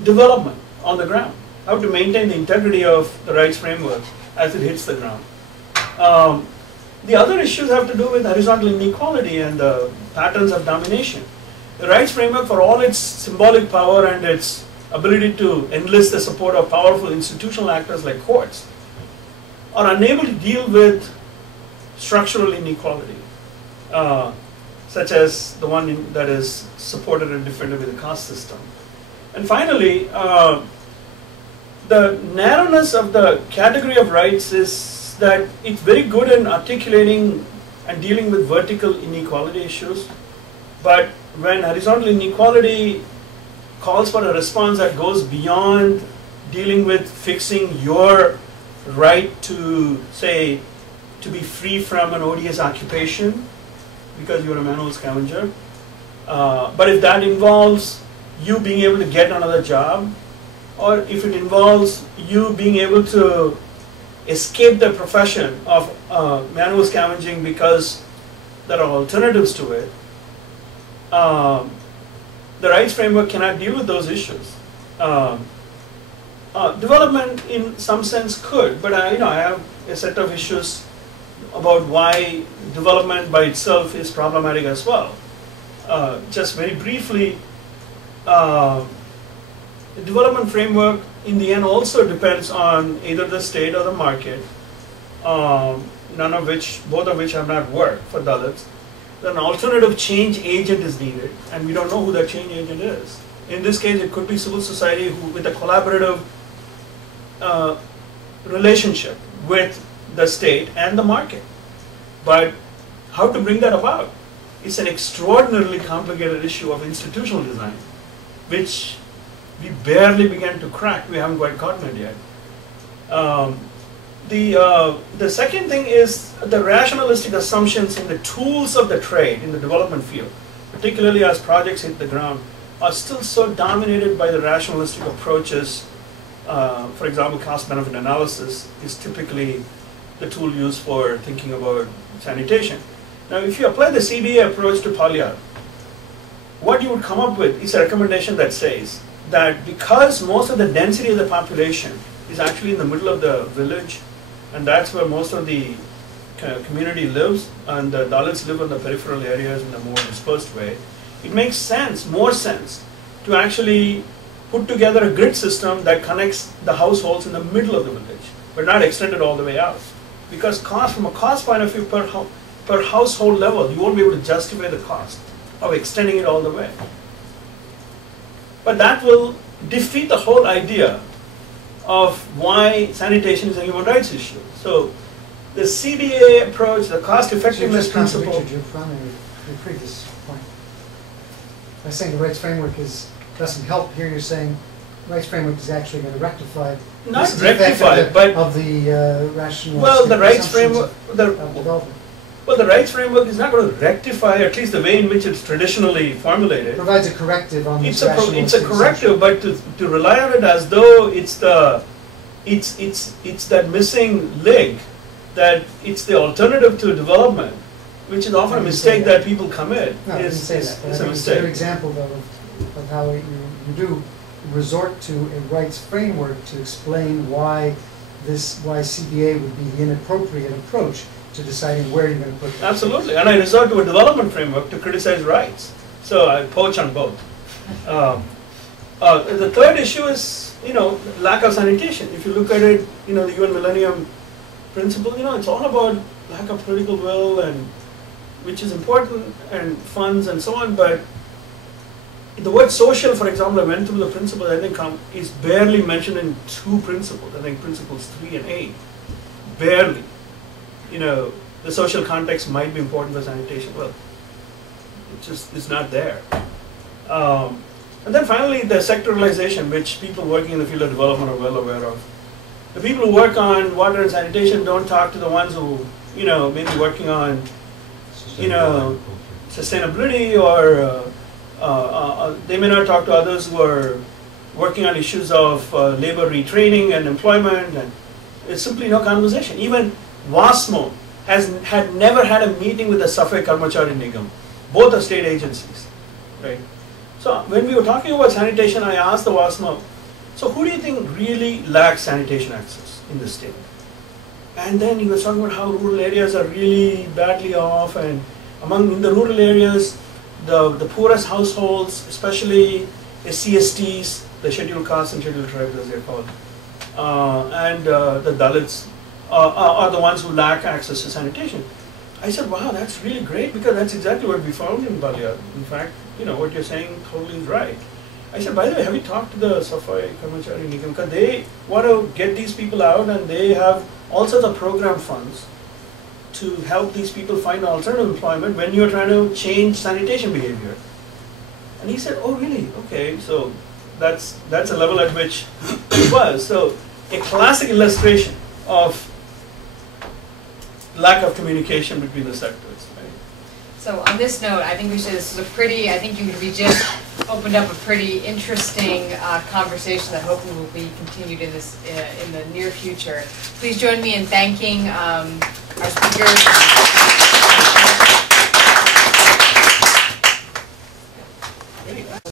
development on the ground. How to maintain the integrity of the rights framework as it hits the ground. The other issues have to do with horizontal inequality and the patterns of domination. The rights framework, for all its symbolic power and its ability to enlist the support of powerful institutional actors like courts, are unable to deal with structural inequality, such as the one that is supported and defended with the caste system. And finally, the narrowness of the category of rights is that it's very good in articulating and dealing with vertical inequality issues, but when horizontal inequality calls for a response that goes beyond dealing with fixing your right to, say, to be free from an odious occupation because you're a manual scavenger, but if that involves you being able to get another job, or if it involves you being able to escape the profession of manual scavenging because there are alternatives to it, the rights framework cannot deal with those issues. Development, in some sense, could, but I have a set of issues about why development by itself is problematic as well. Just very briefly, the development framework in the end also depends on either the state or the market, both of which have not worked for Dalits. An alternative change agent is needed, and we don't know who that change agent is. In this case, it could be civil society with a collaborative relationship with the state and the market. But how to bring that about? It's an extraordinarily complicated issue of institutional design, which we barely began to crack. We haven't quite gotten it yet. The second thing is the rationalistic assumptions in the tools of the trade in the development field, particularly as projects hit the ground, are still so dominated by the rationalistic approaches. For example, cost-benefit analysis is typically the tool used for thinking about sanitation. Now, if you apply the CBA approach to polyol, what you would come up with is a recommendation that says that because most of the density of the population is actually in the middle of the village, and that's where most of the community lives, and the Dalits live in the peripheral areas in a more dispersed way, it makes sense, more sense, to actually put together a grid system that connects the households in the middle of the village, but not extended all the way out. Because from a cost point of view, per household level, you won't be able to justify the cost of extending it all the way. But that will defeat the whole idea of why sanitation is a human rights issue. So the CBA approach, the cost effectiveness principle. So you just contradicted your previous point. By saying the rights framework doesn't help, here you're saying the rights framework is actually going to rectify not this defect rectify, but of the rational. well, the rights assumptions framework, of development. well, the rights framework is not going to rectify, at least the way in which it's traditionally formulated. Provides a corrective on this It's a rationalistic corrective, but to rely on it as though it's that missing link, that it's the alternative to development, which is often a mistake that people commit. No, I didn't say that, but I think it's a good example though of how you do resort to a rights framework to explain why CBA would be the inappropriate approach to deciding where you're going to put it. Absolutely, and I resort to a development framework to criticize rights. So I poach on both. The third issue is, lack of sanitation. If you look at it, the UN Millennium Principle, it's all about lack of political will, and which is important, and funds and so on. But the word social, for example, I went through the principles. I think is barely mentioned in 2 principles. I think principles 3 and 8, barely. The social context might be important for sanitation. Well, it's not there. And then finally, the sectoralization, which people working in the field of development are well aware of. The people who work on water and sanitation don't talk to the ones who, may be working on, sustainability, or they may not talk to others who are working on issues of labor retraining and employment, and it's simply no conversation. Even WASMO had never had a meeting with the Safai Karmachari Nigam. Both are state agencies, right? So when we were talking about sanitation, I asked the WASMO, so who do you think really lacks sanitation access in the state? And then he was talking about how rural areas are really badly off, and in the rural areas, the poorest households, especially SCSTs, the scheduled castes and scheduled tribes as they're called, and the Dalits, are the ones who lack access to sanitation. I said, wow, that's really great, because that's exactly what we found in Balliad. In fact, what you're saying totally is right. I said, by the way, have you talked to the Safai Karmachari Nigam? Because they want to get these people out, and they have all sorts of program funds to help these people find alternative employment when you're trying to change sanitation behavior. And he said, oh really? Okay, so that's a level at which it was. So a classic illustration of lack of communication between the sectors. Right? So on this note, I think we just opened up a pretty interesting conversation that hopefully will be continued in the near future. Please join me in thanking our speakers.